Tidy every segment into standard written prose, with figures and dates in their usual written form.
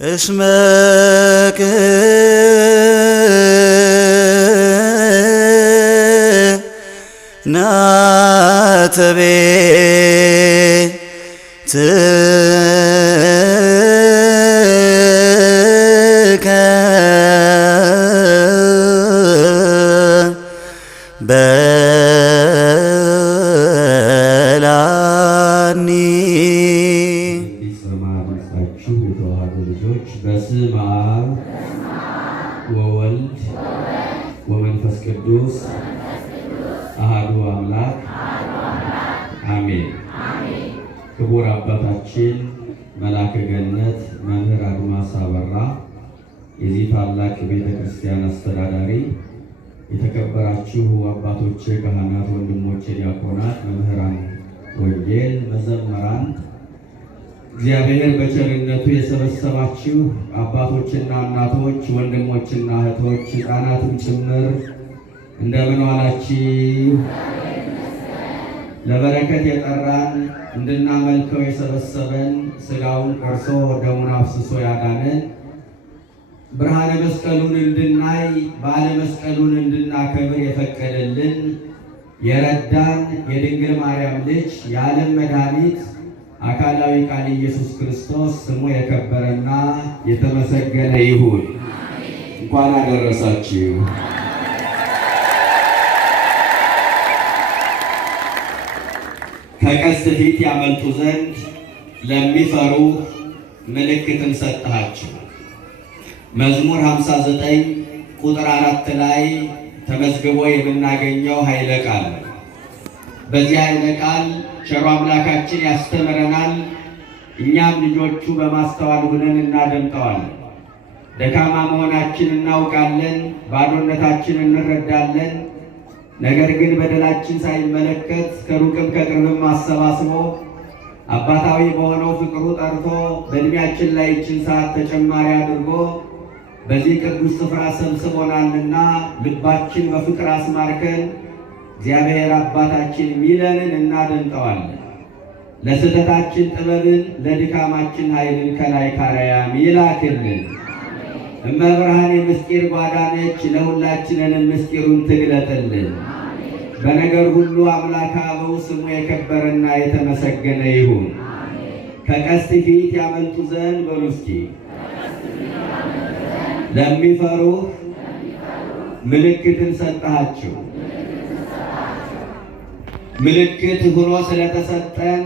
እስመክ ናተቤ ትከ በላኒ የተዋሃዱ ልጆች በስመ አብ ወወልድ ወመንፈስ ቅዱስ አሐዱ አምላክ አሜን። ክቡር አባታችን መልአከ ገነት መምህር አድማስ አበራ የዚህ ታላቅ ቤተ ክርስቲያን አስተዳዳሪ፣ የተከበራችሁ አባቶቼ ካህናት፣ ወንድሞቼ ዲያቆናት፣ መምህራን ወንጌል፣ መዘምራን፣ እግዚአብሔር በቸርነቱ የሰበሰባችሁ አባቶችና እናቶች፣ ወንድሞችና እህቶች፣ ሕፃናትም ጭምር እንደምን ዋላችሁ? ለበረከት የጠራን እንድናመልከው የሰበሰበን ሥጋውን ቆርሶ ደሙን አፍስሶ ያዳነን ብርሃነ መስቀሉን እንድናይ በዓለ መስቀሉን እንድናከብር የፈቀደልን የረዳን የድንግል ማርያም ልጅ የዓለም መድኃኒት አካላዊ ቃል ኢየሱስ ክርስቶስ ስሙ የከበረና የተመሰገነ ይሁን። እንኳን አደረሳችሁ። ከቀስት ፊት ያመልጡ ዘንድ ለሚፈሩ ምልክትን ሰጥሃቸው። መዝሙር 59 ቁጥር 4 ላይ ተመዝግቦ የምናገኘው ኃይለ ቃል። በዚህ ኃይለ ቃል ቸሩ አምላካችን ያስተምረናል። እኛም ልጆቹ በማስተዋል ሆነን እናደምጠዋለን። ደካማ መሆናችን እናውቃለን፣ ባዶነታችን እንረዳለን። ነገር ግን በደላችን ሳይመለከት ከሩቅም ከቅርብም አሰባስቦ አባታዊ በሆነው ፍቅሩ ጠርቶ በእድሜያችን ላይ ይችን ሰዓት ተጨማሪ አድርጎ በዚህ ቅዱስ ስፍራ ሰብስቦናልና ልባችን በፍቅር አስማርከን እግዚአብሔር አባታችን ሚለንን እናደምጠዋለን። ለስህተታችን ጥበብን፣ ለድካማችን ኃይልን ከላይ ካርያም ይላክልን። እመብርሃን የምስጢር ጓዳ ነች፣ ለሁላችንንም ምስጢሩን ትግለጥልን። በነገር ሁሉ አምላከ አበው ስሙ የከበረና የተመሰገነ ይሁን። ከቀስት ፊት ያመልጡ ዘንድ በሉ እስኪ ለሚፈሩህ ምልክትን ሰጠሃቸው። ምልክት ሆኖ ስለተሰጠን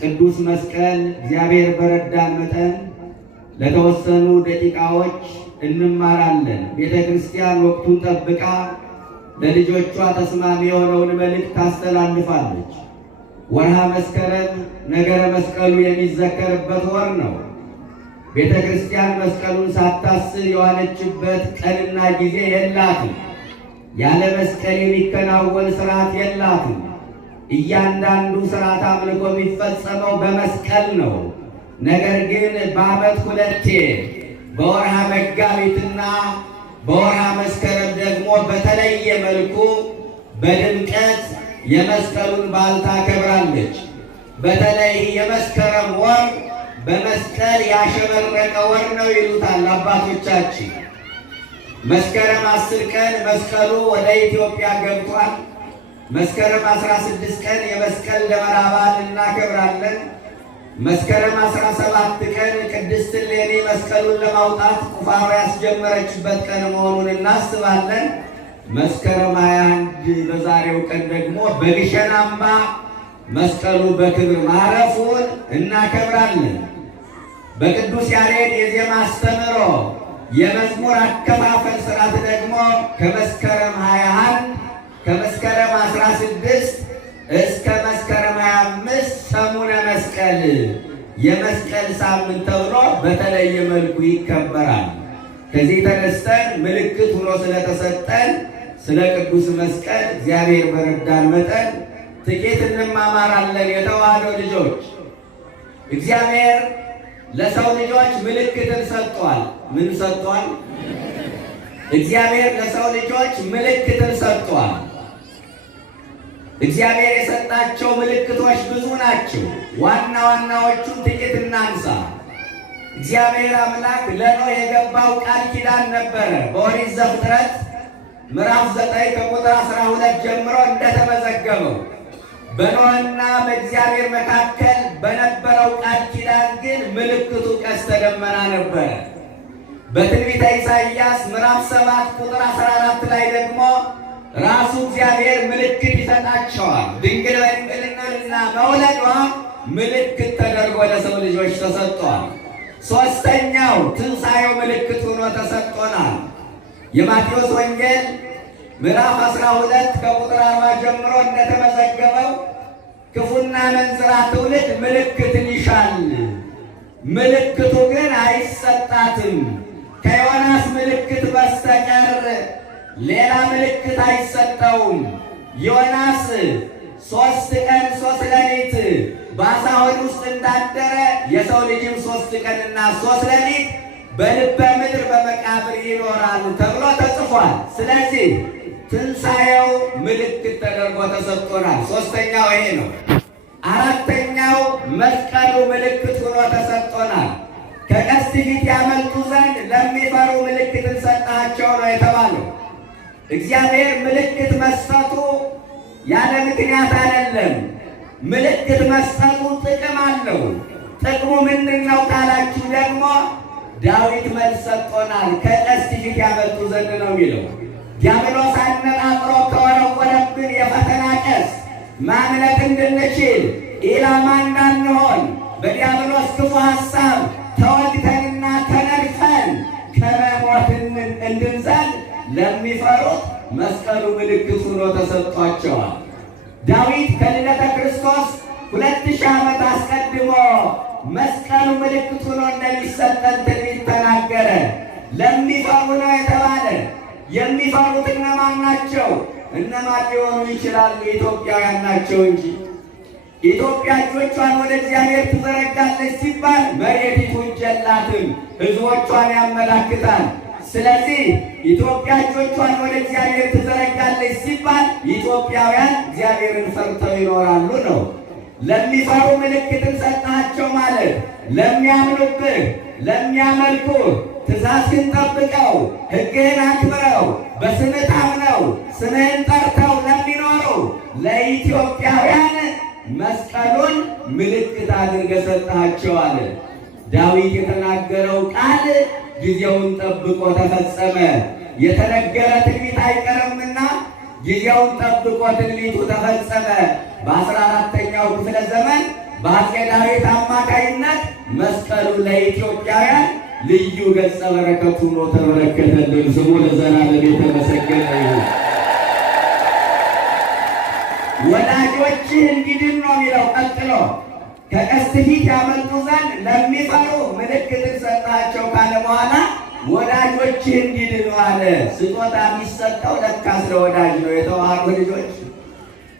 ቅዱስ መስቀል እግዚአብሔር በረዳን መጠን ለተወሰኑ ደቂቃዎች እንማራለን። ቤተ ክርስቲያን ወቅቱን ጠብቃ ለልጆቿ ተስማሚ የሆነውን መልእክት ታስተላልፋለች። ወርሃ መስከረም ነገረ መስቀሉ የሚዘከርበት ወር ነው። ቤተ ክርስቲያን መስቀሉን ሳታስብ የዋለችበት ቀንና ጊዜ የላትም። ያለ መስቀል የሚከናወን ስርዓት የላትም። እያንዳንዱ ስርዓት አምልኮ የሚፈጸመው በመስቀል ነው። ነገር ግን በዓመት ሁለቴ በወርሃ መጋቢትና በወርሃ መስከረም ደግሞ በተለየ መልኩ በድምቀት የመስቀሉን በዓል ታከብራለች። በተለይ የመስከረም ወር በመስቀል ያሸበረቀ ወር ነው ይሉታል አባቶቻችን። መስከረም 10 ቀን መስቀሉ ወደ ኢትዮጵያ ገብቷል። መስከረም 16 ቀን የመስቀል ደመራ በዓል እናከብራለን። መስከረም 17 ቀን ቅድስት እሌኒ መስቀሉን ለማውጣት ቁፋሮ ያስጀመረችበት ቀን መሆኑን እናስባለን። መስከረም 21 በዛሬው ቀን ደግሞ በግሸን አምባ መስቀሉ በክብር ማረፉን እናከብራለን። በቅዱስ ያሬድ የዜማ አስተምህሮ የመዝሙር አከፋፈል ስርዓት ደግሞ ከመስከረም 21 ከመስከረም 16 እስከ መስከረም 25 ሰሙነ መስቀል የመስቀል ሳምንት ተብሎ በተለየ መልኩ ይከበራል። ከዚህ ተነስተን ምልክት ሆኖ ስለተሰጠን ስለ ቅዱስ መስቀል እግዚአብሔር በረዳን መጠን ጥቂት እንማማራለን። የተዋህዶ ልጆች እግዚአብሔር ለሰው ልጆች ምልክትን ሰጥቷል። ምን ሰጥቷል? እግዚአብሔር ለሰው ልጆች ምልክትን ሰጥቷል። እግዚአብሔር የሰጣቸው ምልክቶች ብዙ ናቸው። ዋና ዋናዎቹን ጥቂት እናንሳ። እግዚአብሔር አምላክ ለኖህ የገባው ቃል ኪዳን ነበረ። በኦሪት ዘፍጥረት ምዕራፍ 9 ከቁጥር 12 ጀምሮ እንደተመዘገበው በኖህና በእግዚአብሔር መካከል በነበረው ቃል ኪዳን ግን ምልክቱ ቀስተ ደመና ነበረ። በትንቢተ ኢሳይያስ ምዕራፍ 7 ቁጥር 14 ላይ ደግሞ ራሱ እግዚአብሔር ምልክት ይሰጣቸዋል። ድንግል በድንግልና መውለዷ ምልክት ተደርጎ ለሰው ልጆች ተሰጥቷል። ሦስተኛው ትንሣኤው ምልክት ሆኖ ተሰጥቶናል። የማቴዎስ ወንጌል ምዕራፍ 12 ከቁጥር 40 ጀምሮ እንደተመዘገበው ክፉና መንዝራ ትውልድ ምልክትን ይሻል፣ ምልክቱ ግን አይሰጣትም። ከዮናስ ምልክት በስተቀር ሌላ ምልክት አይሰጠውም። ዮናስ 3 ቀን 3 ሌሊት በዓሣ ሆድ ውስጥ እንዳደረ የሰው ልጅም 3 ቀንና 3 ሌሊት በልበ ምድር በመቃብር ይኖራል ተብሎ ተጽፏል። ስለዚህ ትንሣኤው ምልክት ተደርጎ ተሰጥቶናል። ሦስተኛው ይሄ ነው። አራተኛው መስቀሉ ምልክት ሆኖ ተሰጥቶናል። ከቀስት ፊት ያመልጡ ዘንድ ለሚፈሩ ምልክትን ሰጣቸው ነው የተባለው። እግዚአብሔር ምልክት መስጠቱ ያለ ምክንያት አይደለም። ምልክት መስጠቱ ጥቅም አለው። ጥቅሙ ምንድን ነው ካላችሁ ደግሞ ዳዊት መልስ ሰጥቶናል። ከቀስት ፊት ያመልጡ ዘንድ ነው የሚለው። ዲያብሎስ አነጣጥሮ ከወረወረብን የፈተና ቀስት ማምለጥ እንድንችል ኢላማ እንዳንሆን በዲያብሎስ ክፉ ሐሳብ ተወግተንና ተነድፈን ከመሞት እንድንዘል ለሚፈሩት መስቀሉ ምልክት ሆኖ ተሰጥቷቸዋል። ዳዊት ከልደተ ክርስቶስ 2000 ዓመት አስቀድሞ መስቀሉ ምልክት ሆኖ እንደሚሰጠን ትንቢት ተናገረ። ለሚፈሩ ነው የተባለ። የሚፈሩት እነማን ናቸው? እነማን ሊሆኑ ይችላሉ? ኢትዮጵያውያን ናቸው እንጂ። ኢትዮጵያ እጆቿን ወደ እግዚአብሔር ትዘረጋለች ሲባል መሬቲቱ እጅ የላትም፣ ሕዝቦቿን ያመላክታል። ስለዚህ ኢትዮጵያ እጆቿን ወደ እግዚአብሔር ትዘረጋለች ሲባል ኢትዮጵያውያን እግዚአብሔርን ፈርተው ይኖራሉ ነው። ለሚፈሩ ምልክትን ሰጣቸው ማለት ለሚያምኑብህ፣ ለሚያመልኩህ፣ ትእዛዝህን ጠብቀው፣ ሕግህን አክብረው፣ በስምህ ታምነው፣ ስምህን ጠርተው ለሚኖሩ ለኢትዮጵያውያን መስቀሉን ምልክት አድርገህ ሰጣቸው አለ። ዳዊት የተናገረው ቃል ጊዜውን ጠብቆ ተፈጸመ። የተነገረ ትንቢት አይቀርምና ጊዜውን ጠብቆ ትንቢቱ ተፈጸመ። በ14ኛው ክፍለ ዘመን በአፄ ዳዊት አማካይነት መስቀሉ ለኢትዮጵያውያን ልዩ ገጸ በረከት ሆኖ ተበረከተልን። ስሙ ለዘላለም የተመሰገነ ይሁን። ወዳጆችህ እንዲድኑ ነው የሚለው ቀጥሎ ከቀስት ፊት ያመልጡ ዘንድ ለሚፈሩ ምልክትን ሰጣቸው ካለ በኋላ ወዳጆችህ እንዲድኑ አለ። ስጦታ የሚሰጠው ለካስ ለወዳጅ ነው። የተዋሃዱ ልጆች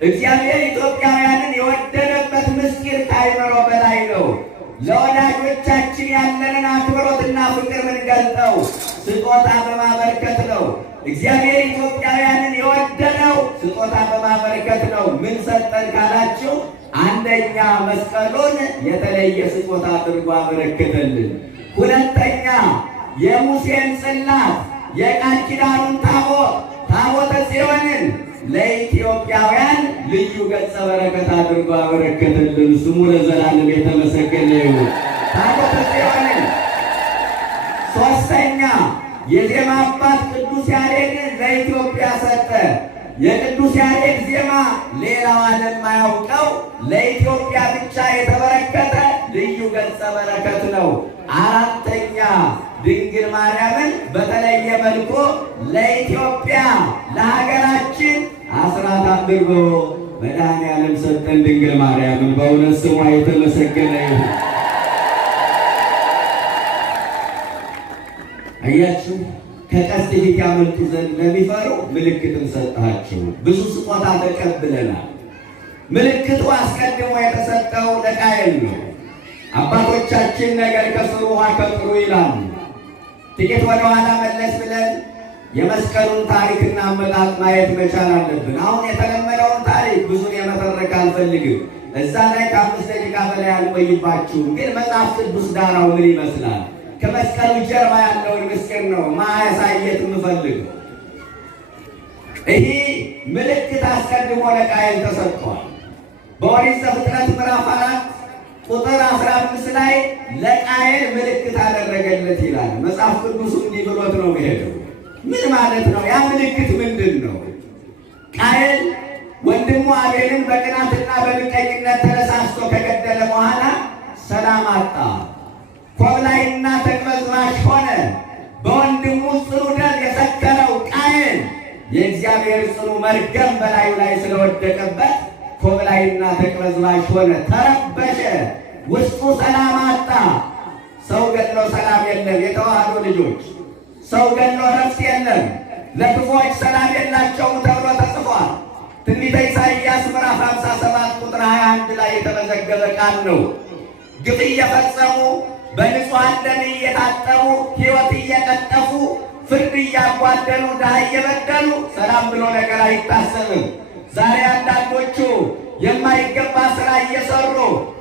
እግዚአብሔር ኢትዮጵያውያንን የወደደበት ምስጢር ከአእምሮ በላይ ነው። ለወዳጆቻችን ያለንን አክብሮትና ፍቅር ምንገልጠው ስጦታ በማበርከት ነው። እግዚአብሔር ኢትዮጵያውያንን የወደደው ስጦታ በማበርከት ነው። ምን ሰጠን ካላችሁ፣ አንደኛ መስቀሉን የተለየ ስጦታ አድርጎ አበረከተልን። ሁለተኛ የሙሴን ጽላት የቃል ኪዳኑን ታቦተ ጽዮንን ለኢትዮጵያውያን ልዩ ገጸ በረከት አድርጎ አበረከተልን። ስሙ ለዘላለም የተመሰገነ ይሁን። ታቦተ ጽዮንን። ሶስተኛ የዜማ አባት ቅዱስ ያሬድን ለኢትዮጵያ ሰጠ። የቅዱስ ያሬድ ዜማ ሌላው ዓለም የማያውቀው ለኢትዮጵያ ብቻ የተበረከተ ልዩ ገጸ በረከት ነው። አራተኛ ድንግል ማርያምን በተለየ መልኩ ለኢትዮጵያ ለሀገራችን አስራት አድርጎ መድኃኔዓለም ሰጠን። ድንግል ማርያምን በእውነት ስሟ የተመሰገነ ይሁን። አያችሁ፣ ከቀስት ፊት ያመልጡ ዘንድ ለሚፈሩ ምልክትን ሰጣቸው። ብዙ ስጦታ ተቀብለናል። ምልክቱ አስቀድሞ የተሰጠው ለቃየል ነው። አባቶቻችን ነገር ከስሩ ውሃ ከጥሩ ይላሉ። ጥቂት ወደ ኋላ መለስ ብለን የመስቀሉን ታሪክና አመጣጥ ማየት መቻል አለብን። አሁን የተለመደውን ታሪክ ብዙን የመተረክ አልፈልግም። እዛ ላይ ከ5 ደቂቃ በላይ አልቆይባችሁም። ግን መጽሐፍ ቅዱስ ዳራው ምን ይመስላል? ከመስቀሉ ጀርባ ያለውን ምስጢር ነው ማያሳየት የምፈልግ። ይህ ምልክት አስቀድሞ ለቃየል ተሰጥቷል። በኦሪት ዘፍጥረት ምዕራፍ 4 ቁጥር 15 ላይ ለቃየል ምልክት አደረገለት ይላል። መጽሐፍ ቅዱስ እንዲህ ብሎት ነው የሚሄደው። ምን ማለት ነው? ያ ምልክት ምንድን ነው? ቃየል ወንድሙ አቤልን በቅናትና በምቀኝነት ተነሳስቶ ከገደለ በኋላ ሰላም አጣ። ኮብላይና ተቅበዝባዥ ሆነ። በወንድሙ ጽኑ ደም የሰከረው ቃየል የእግዚአብሔር ጽኑ መርገም በላዩ ላይ ስለወደቀበት ኮብላይና ተቅበዝባዥ ሆነ፣ ተረበሸ፣ ውስጡ ሰላም አጣ። ሰው ገድሎ ሰላም የለም። የተዋህዶ ልጆች ሰው ገድሎ ረፍት የለም። ለክፉዎች ሰላም የላቸውም ተብሎ ተጽፏል። ትንቢተ ኢሳይያስ ምዕራፍ 57 ቁጥር 21 ላይ የተመዘገበ ቃል ነው። ግፍ እየፈጸሙ በንጹሐን ደም እየታጠቡ ሕይወት እየቀጠፉ ፍርድ እያጓደሉ ድሃ እየበደሉ ሰላም ብሎ ነገር አይታሰብም። ዛሬ አንዳንዶቹ የማይገባ ሥራ እየሰሩ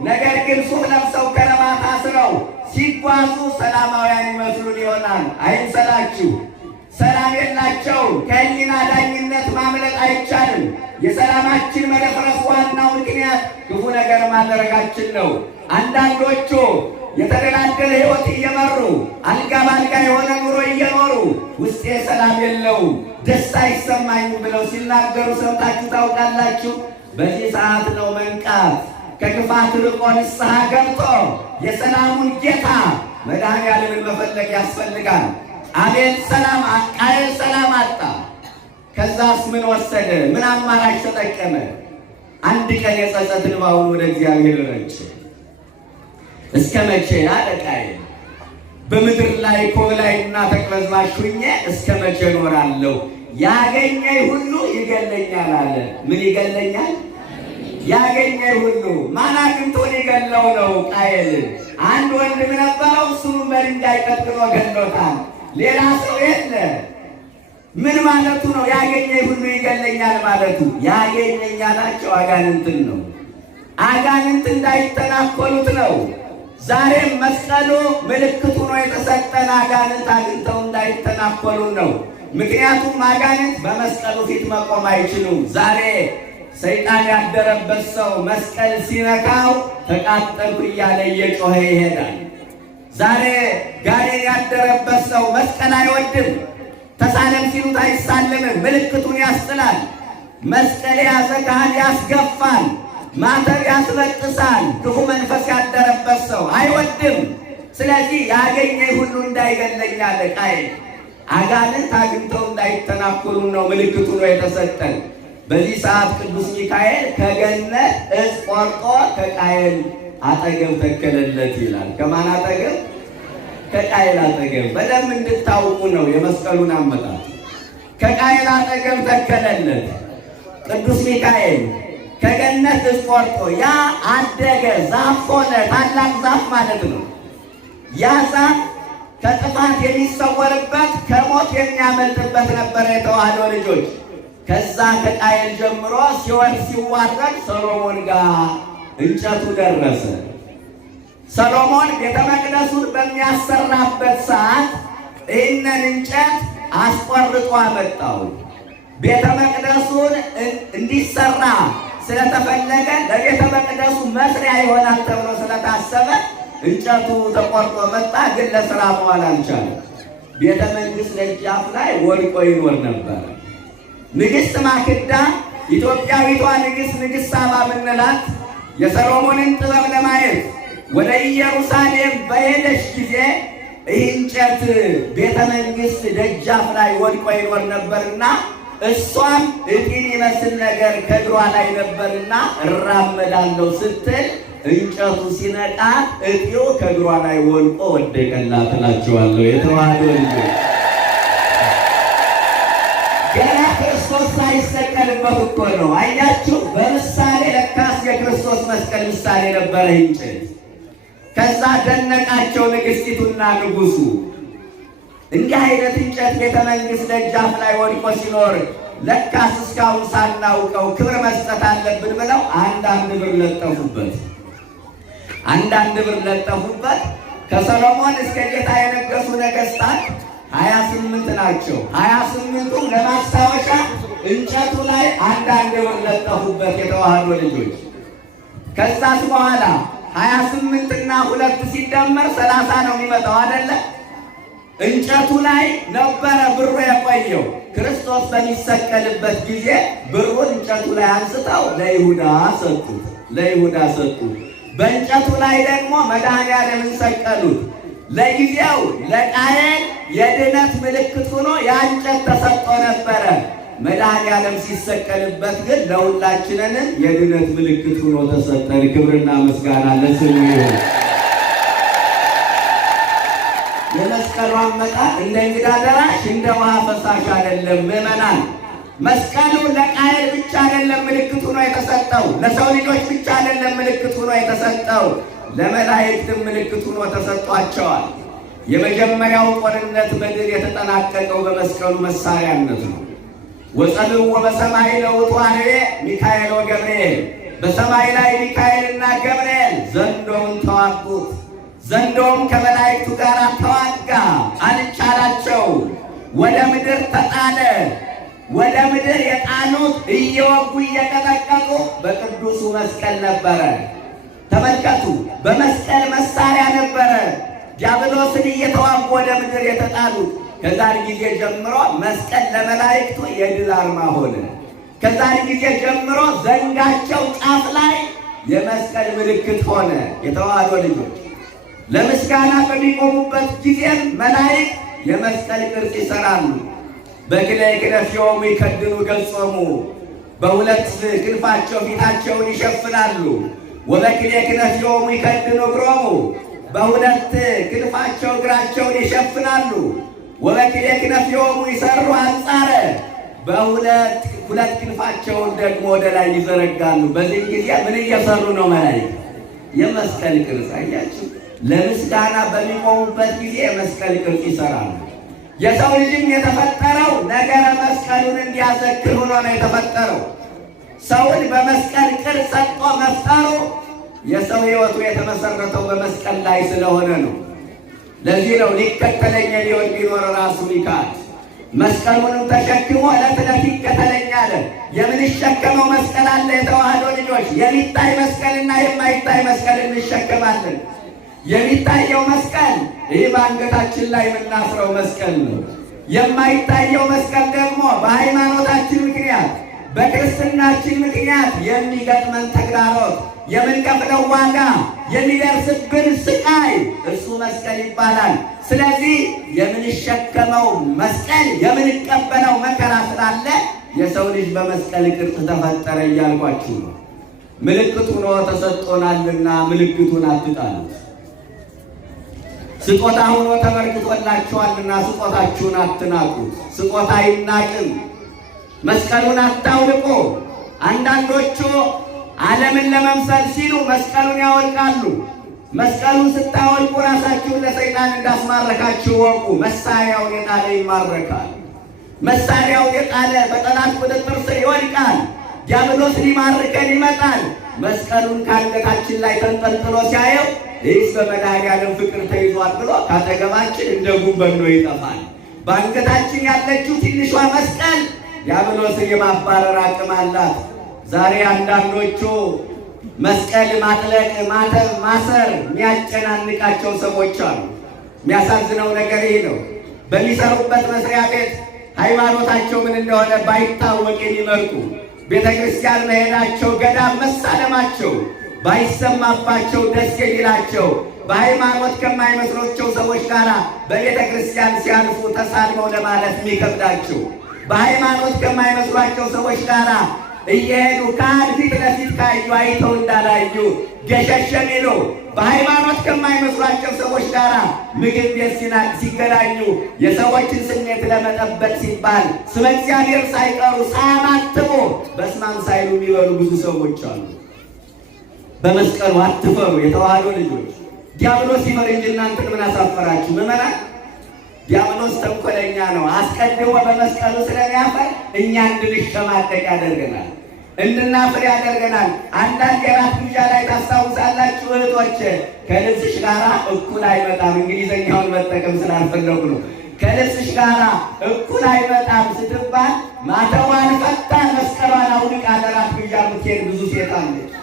ነገር ግን ሱፍ ለብሰው ከረባት አስረው ሲጓዙ ሰላማውያን ይመስሉን ይሆናል። አይምሰላችሁ። ሰላም የላቸውም። ከሕሊና ዳኝነት ማምለጥ አይቻልም። የሰላማችን መደፍረስ ዋናው ምክንያት ክፉ ነገር ማድረጋችን ነው። አንዳንዶቹ የተደላደለ ሕይወት እየመሩ አልጋ ባልጋ የሆነ ኑሮ እየኖሩ ውስጤ ሰላም የለውም፣ ደስታ አይሰማኝም ብለው ሲናገሩ ሰምታችሁ ታውቃላችሁ? በዚህ ሰዓት ነው መንቃት፣ ከክፋት ርቆ ንስሐ ገብቶ የሰላሙን ጌታ መድኃኔዓለምን መፈለግ ያስፈልጋል። ቃየል ሰላም አጣ። ከዛስ ምን ወሰደ? ምን አማራጭ ተጠቀመ? አንድ ቀን የጸጸት እንባውን ወደ እግዚአብሔር ረጨ። እስከ መቼ አለ ቃየል፣ በምድር ላይ ኮብላይና ተቅበዝባዥ ሁኜ እስከ መቼ እኖራለሁ? ያገኘኝ ሁሉ ይገለኛል አለ። ምን ይገለኛል? ያገኘኝ ሁሉ። ማን አግኝቶ ሊገለው ነው ቃየልን? አንድ ወንድም ነበረው፣ እሱም በድንጋይ ቀጥቅጦ ገሎታል። ሌላ ሰው የለ። ምን ማለቱ ነው? ያገኘኝ ሁሉ ይገለኛል ማለቱ። ያገኘኝ ያላቸው አጋንንትን ነው። አጋንንት እንዳይተናኮሉት ነው። ዛሬም መስቀሉ ምልክቱ ነው የተሰጠን፣ አጋንንት አግኝተው እንዳይተናኮሉ ነው። ምክንያቱም አጋንንት በመስቀሉ ፊት መቆም አይችሉም። ዛሬ ሰይጣን ያደረበት ሰው መስቀል ሲነካው ተቃጠልኩ እያለ እየጮኸ ይሄዳል። ዛሬ ጋኔን ያደረበት ሰው መስቀል አይወድም። ተሳለም ሲሉት አይሳለምም፣ ምልክቱን ያስጥላል። መስቀል የያዘ ካህን ያስገፋል፣ ማተብ ያስበጥሳል። ክፉ መንፈስ ያደረበት ሰው አይወድም። ስለዚህ ያገኘኝ ሁሉ እንዳይገለኝ አለ ቃየል። አጋንንት አግኝተው እንዳይተናኮሉ ነው ምልክቱ ነው የተሰጠን። በዚህ ሰዓት ቅዱስ ሚካኤል ከገነት ዕፅ ቆርጦ ከቃየል አጠገብ ተከለለት ይላል። ከማን አጠገብ? ከቃየል አጠገብ። በደንብ እንድታውቁ ነው የመስቀሉን አመጣጥ። ከቃየል አጠገብ ተከለለት ቅዱስ ሚካኤል ከገነት ዕፅ ቆርጦ። ያ አደገ፣ ዛፍ ሆነ፣ ታላቅ ዛፍ ማለት ነው። ያ ዛፍ ከጥፋት የሚሰወርበት ከሞት የሚያመልጥበት ነበረ። የተዋህዶ ልጆች ከዛ ከቃየል ጀምሮ ሲወርድ ሲዋረድ ሰሎሞን ጋር እንጨቱ ደረሰ። ሰሎሞን ቤተ መቅደሱን በሚያሰራበት ሰዓት ይህንን እንጨት አስቆርጦ አመጣው። ቤተ መቅደሱን እንዲሰራ ስለተፈለገ ለቤተ መቅደሱ መስሪያ ይሆናል ተብሎ ስለታሰበ እንጨቱ ተቆርጦ መጣ። ግን ለስራ መዋል አልቻለም። ቤተ መንግስት ደጃፍ ላይ ወድቆ ይኖር ነበር። ንግሥት ማክዳ ኢትዮጵያዊቷ ንግሥት ሳባ ምንላት የሰሎሞንን ጥበብ ለማየት ወደ ኢየሩሳሌም በሄደች ጊዜ ይህ እንጨት ቤተ መንግስት ደጃፍ ላይ ወድቆ ይኖር ነበርና እሷም እጢን ይመስል ነገር ከእግሯ ላይ ነበርና እራመዳለሁ ስትል እንጨቱ ሲነቃት እጢው ከእግሯ ላይ ወድቆ ወደቀላት እላቸዋለሁ። የተዋህዶ ልጆች ገና ክርስቶስ ሳይሰቀልበት እኮ ነው። አያችሁ፣ በምሳሌ ለካስ የክርስቶስ መስቀል ምሳሌ ነበረ እንጨት። ከዛ ደነቃቸው ንግሥቲቱና ንጉሡ። እንዲህ አይነት እንጨት ቤተ መንግሥት ደጃፍ ላይ ወድቆ ሲኖር ለካስ እስካሁን ሳናውቀው ክብር መስጠት አለብን ብለው አንዳንድ ብር ለጠፉበት። ከሰሎሞን እስከ ጌታ የነገሱ ነገሥታት 28 ናቸው። 28ቱም ለማስታወሻ እንጨቱ ላይ አንዳንድ ብር ለጠፉበት የተዋህዶ ልጆች። ከዛስ በኋላ 28 እና 2 ሲደመር 30 ነው የሚመጣው አይደለ? እንጨቱ ላይ ነበረ ብሩ የቆየው። ክርስቶስ በሚሰቀልበት ጊዜ ብሩን እንጨቱ ላይ አንስተው ለይሁዳ ሰጡት። በእንጨቱ ላይ ደግሞ መድኃኔዓለምን ሰቀሉት። ለጊዜው ለቃየል የድነት ምልክት ሆኖ ያ እንጨት ተሰጥቶ ነበረ። መድኃኔዓለም ሲሰቀልበት ግን ለሁላችንንም የድነት ምልክት ሆኖ ተሰጠን። ክብርና ምስጋና ለስሙ ይሁን። የመስቀሉ አመጣጥ እንደ እንግዳ ደራሽ እንደ ውሃ ፈሳሽ አይደለም። ምዕመናን፣ መስቀሉ ለቃየል ብቻ አይደለም ምልክት ሆኖ የተሰጠው፣ ለሰው ልጆች ብቻ አይደለም ምልክት ሆኖ የተሰጠው፣ ለመላእክትም ምልክት ሆኖ ተሰጥቷቸዋል። የመጀመሪያው ጦርነት በድል የተጠናቀቀው በመስቀሉ መሳሪያነት ነው። ወጸልዎ በሰማይ ለውጡ አርዌ ሚካኤል ወገብርኤል፣ በሰማይ ላይ ሚካኤልና ገብርኤል ዘንዶውን ተዋጉት። ዘንዶውም ከመላእክቱ ጋር ተዋጋ፣ አልቻላቸው። ወደ ምድር ተጣለ። ወደ ምድር የጣሉት እየወጉ እየቀጠቀጡ በቅዱሱ መስቀል ነበረ። ተመልከቱ፣ በመስቀል መሳሪያ ነበረ ዲያብሎስን እየተዋጉ ወደ ምድር የተጣሉት። ከዛሬ ጊዜ ጀምሮ መስቀል ለመላእክቱ የድል አርማ ሆነ። ከዛሬ ጊዜ ጀምሮ ዘንጋቸው ጫፍ ላይ የመስቀል ምልክት ሆነ። የተዋህዶ ልጆች ለምስጋና በሚቆሙበት ጊዜም መላእክት የመስቀል ቅርጽ ይሰራሉ። በክልኤ ክነፊሆሙ ይከድኑ ገጾሙ፣ በሁለት ክንፋቸው ፊታቸውን ይሸፍናሉ። ወበክልኤ ክነፊሆሙ ይከድኑ እግሮሙ፣ በሁለት ክንፋቸው እግራቸውን ይሸፍናሉ። ወበክልኤ ክነፊሆሙ ይሰሩ አንጻረ፣ በሁለት ክንፋቸውን ደግሞ ወደ ላይ ይዘረጋሉ። በዚህ ጊዜ ምን እየሰሩ ነው መላእክት? የመስቀል ቅርጽ። አያችሁ፣ ለምስጋና በሚቆሙበት ጊዜ የመስቀል ቅርጽ ይሰራሉ። የሰው ልጅም የተፈጠረው ነገረ መስቀሉን እንዲያዘክር ሆኖ ነው የተፈጠረው። ሰውን በመስቀል ቅርጽ ሰጥቶ መፍጠሩ የሰው ሕይወቱ የተመሰረተው በመስቀል ላይ ስለሆነ ነው። ለዚህ ነው ሊከተለኝ የሚወድ ቢኖር ራሱን ይካድ፣ መስቀሉንም ተሸክሞ ዕለት ዕለት ይከተለኝ አለ። የምንሸከመው መስቀል አለ። የተዋህዶ ልጆች የሚታይ መስቀልና የማይታይ መስቀል እንሸከማለን። የሚታየው መስቀል ይህ በአንገታችን ላይ የምናስረው መስቀል ነው። የማይታየው መስቀል ደግሞ በሃይማኖታችን ምክንያት በክርስትናችን ምክንያት የሚገጥመን ተግዳሮት፣ የምንከፍለው ዋጋ፣ የሚደርስብን ስቃይ እሱ መስቀል ይባላል። ስለዚህ የምንሸከመው መስቀል የምንቀበለው መከራ ስላለ የሰው ልጅ በመስቀል ቅርጽ ተፈጠረ እያልኳችሁ ነው። ምልክቱ ሆኖ ተሰጥቶናልና ምልክቱን አትጣሉት። ስጦታ ሆኖ ተበርክቶላችኋልና ስጦታችሁን አትናቁት። ስጦታ አይናቅም። መስቀሉን አታውልቁ። አንዳንዶቹ ዓለምን ለመምሰል ሲሉ መስቀሉን ያወልቃሉ። መስቀሉን ስታወልቁ ራሳችሁን ለሰይጣን እንዳስማረካችሁ ወቁ። መሳሪያውን የጣለ ይማረካል። መሳሪያውን የጣለ በጠላት ቁጥጥር ስር ይወድቃል። ዲያብሎስ ሊማርከን ይመጣል። መስቀሉን ከአንገታችን ላይ ተንጠልጥሎ ሲያየው ይህስ በመድኃኔዓለም ፍቅር ተይዟል ብሎ ካጠገባችን እንደ ጉንበኖ ይጠፋል። በአንገታችን ያለችው ትንሿ መስቀል ዲያብሎስን የማባረር አቅም አላት። ዛሬ አንዳንዶቹ መስቀል ማጥለቅ፣ ማተብ ማሰር የሚያጨናንቃቸው ሰዎች አሉ። የሚያሳዝነው ነገር ይህ ነው። በሚሰሩበት መስሪያ ቤት ሃይማኖታቸው ምን እንደሆነ ባይታወቅ የሚመርጡ፣ ቤተ ክርስቲያን መሄዳቸው፣ ገዳም መሳለማቸው ባይሰማባቸው ደስ የሚላቸው፣ በሃይማኖት ከማይመስሏቸው ሰዎች ጋር በቤተ ክርስቲያን ሲያልፉ ተሳልመው ለማለፍ የሚከብዳቸው፣ በሃይማኖት ከማይመስሏቸው ሰዎች ጋር እየሄዱ ካህን ፊት ለፊት ካዩ አይተው እንዳላዩ ገሸሽ የሚሉ፣ በሃይማኖት ከማይመስሏቸው ሰዎች ጋር ምግብ ቤት ሲገናኙ የሰዎችን ስሜት ለመጠበቅ ሲባል ስመ እግዚአብሔር ሳይቀሩ ሳያማትቡ በስማም ሳይሉ የሚበሉ ብዙ ሰዎች አሉ። በመስቀሉ አትፈሩ የተዋህዶ ልጆች። ዲያብሎስ ሲፈር እንጂ እናንተን ምን አሳፈራችሁ? ምዕመናን ዲያብሎስ ተንኮለኛ ነው። አስቀድሞ በመስቀሉ ስለሚያፈር እኛ እንድንሸማቀቅ ያደርገናል፣ እንድናፍር ያደርገናል። አንዳንድ የራት ግብዣ ላይ ታስታውሳላችሁ እህቶች፣ ከልብስሽ ጋራ እኩል አይመጣም። እንግሊዘኛውን መጠቀም ስላልፈለጉ ነው። ከልብስሽ ጋራ እኩል አይመጣም ስትባል ማተቧን ፈታ መስቀሏን አውልቃ ለራት ግብዣ የምትሄድ ብዙ ሴት አለች።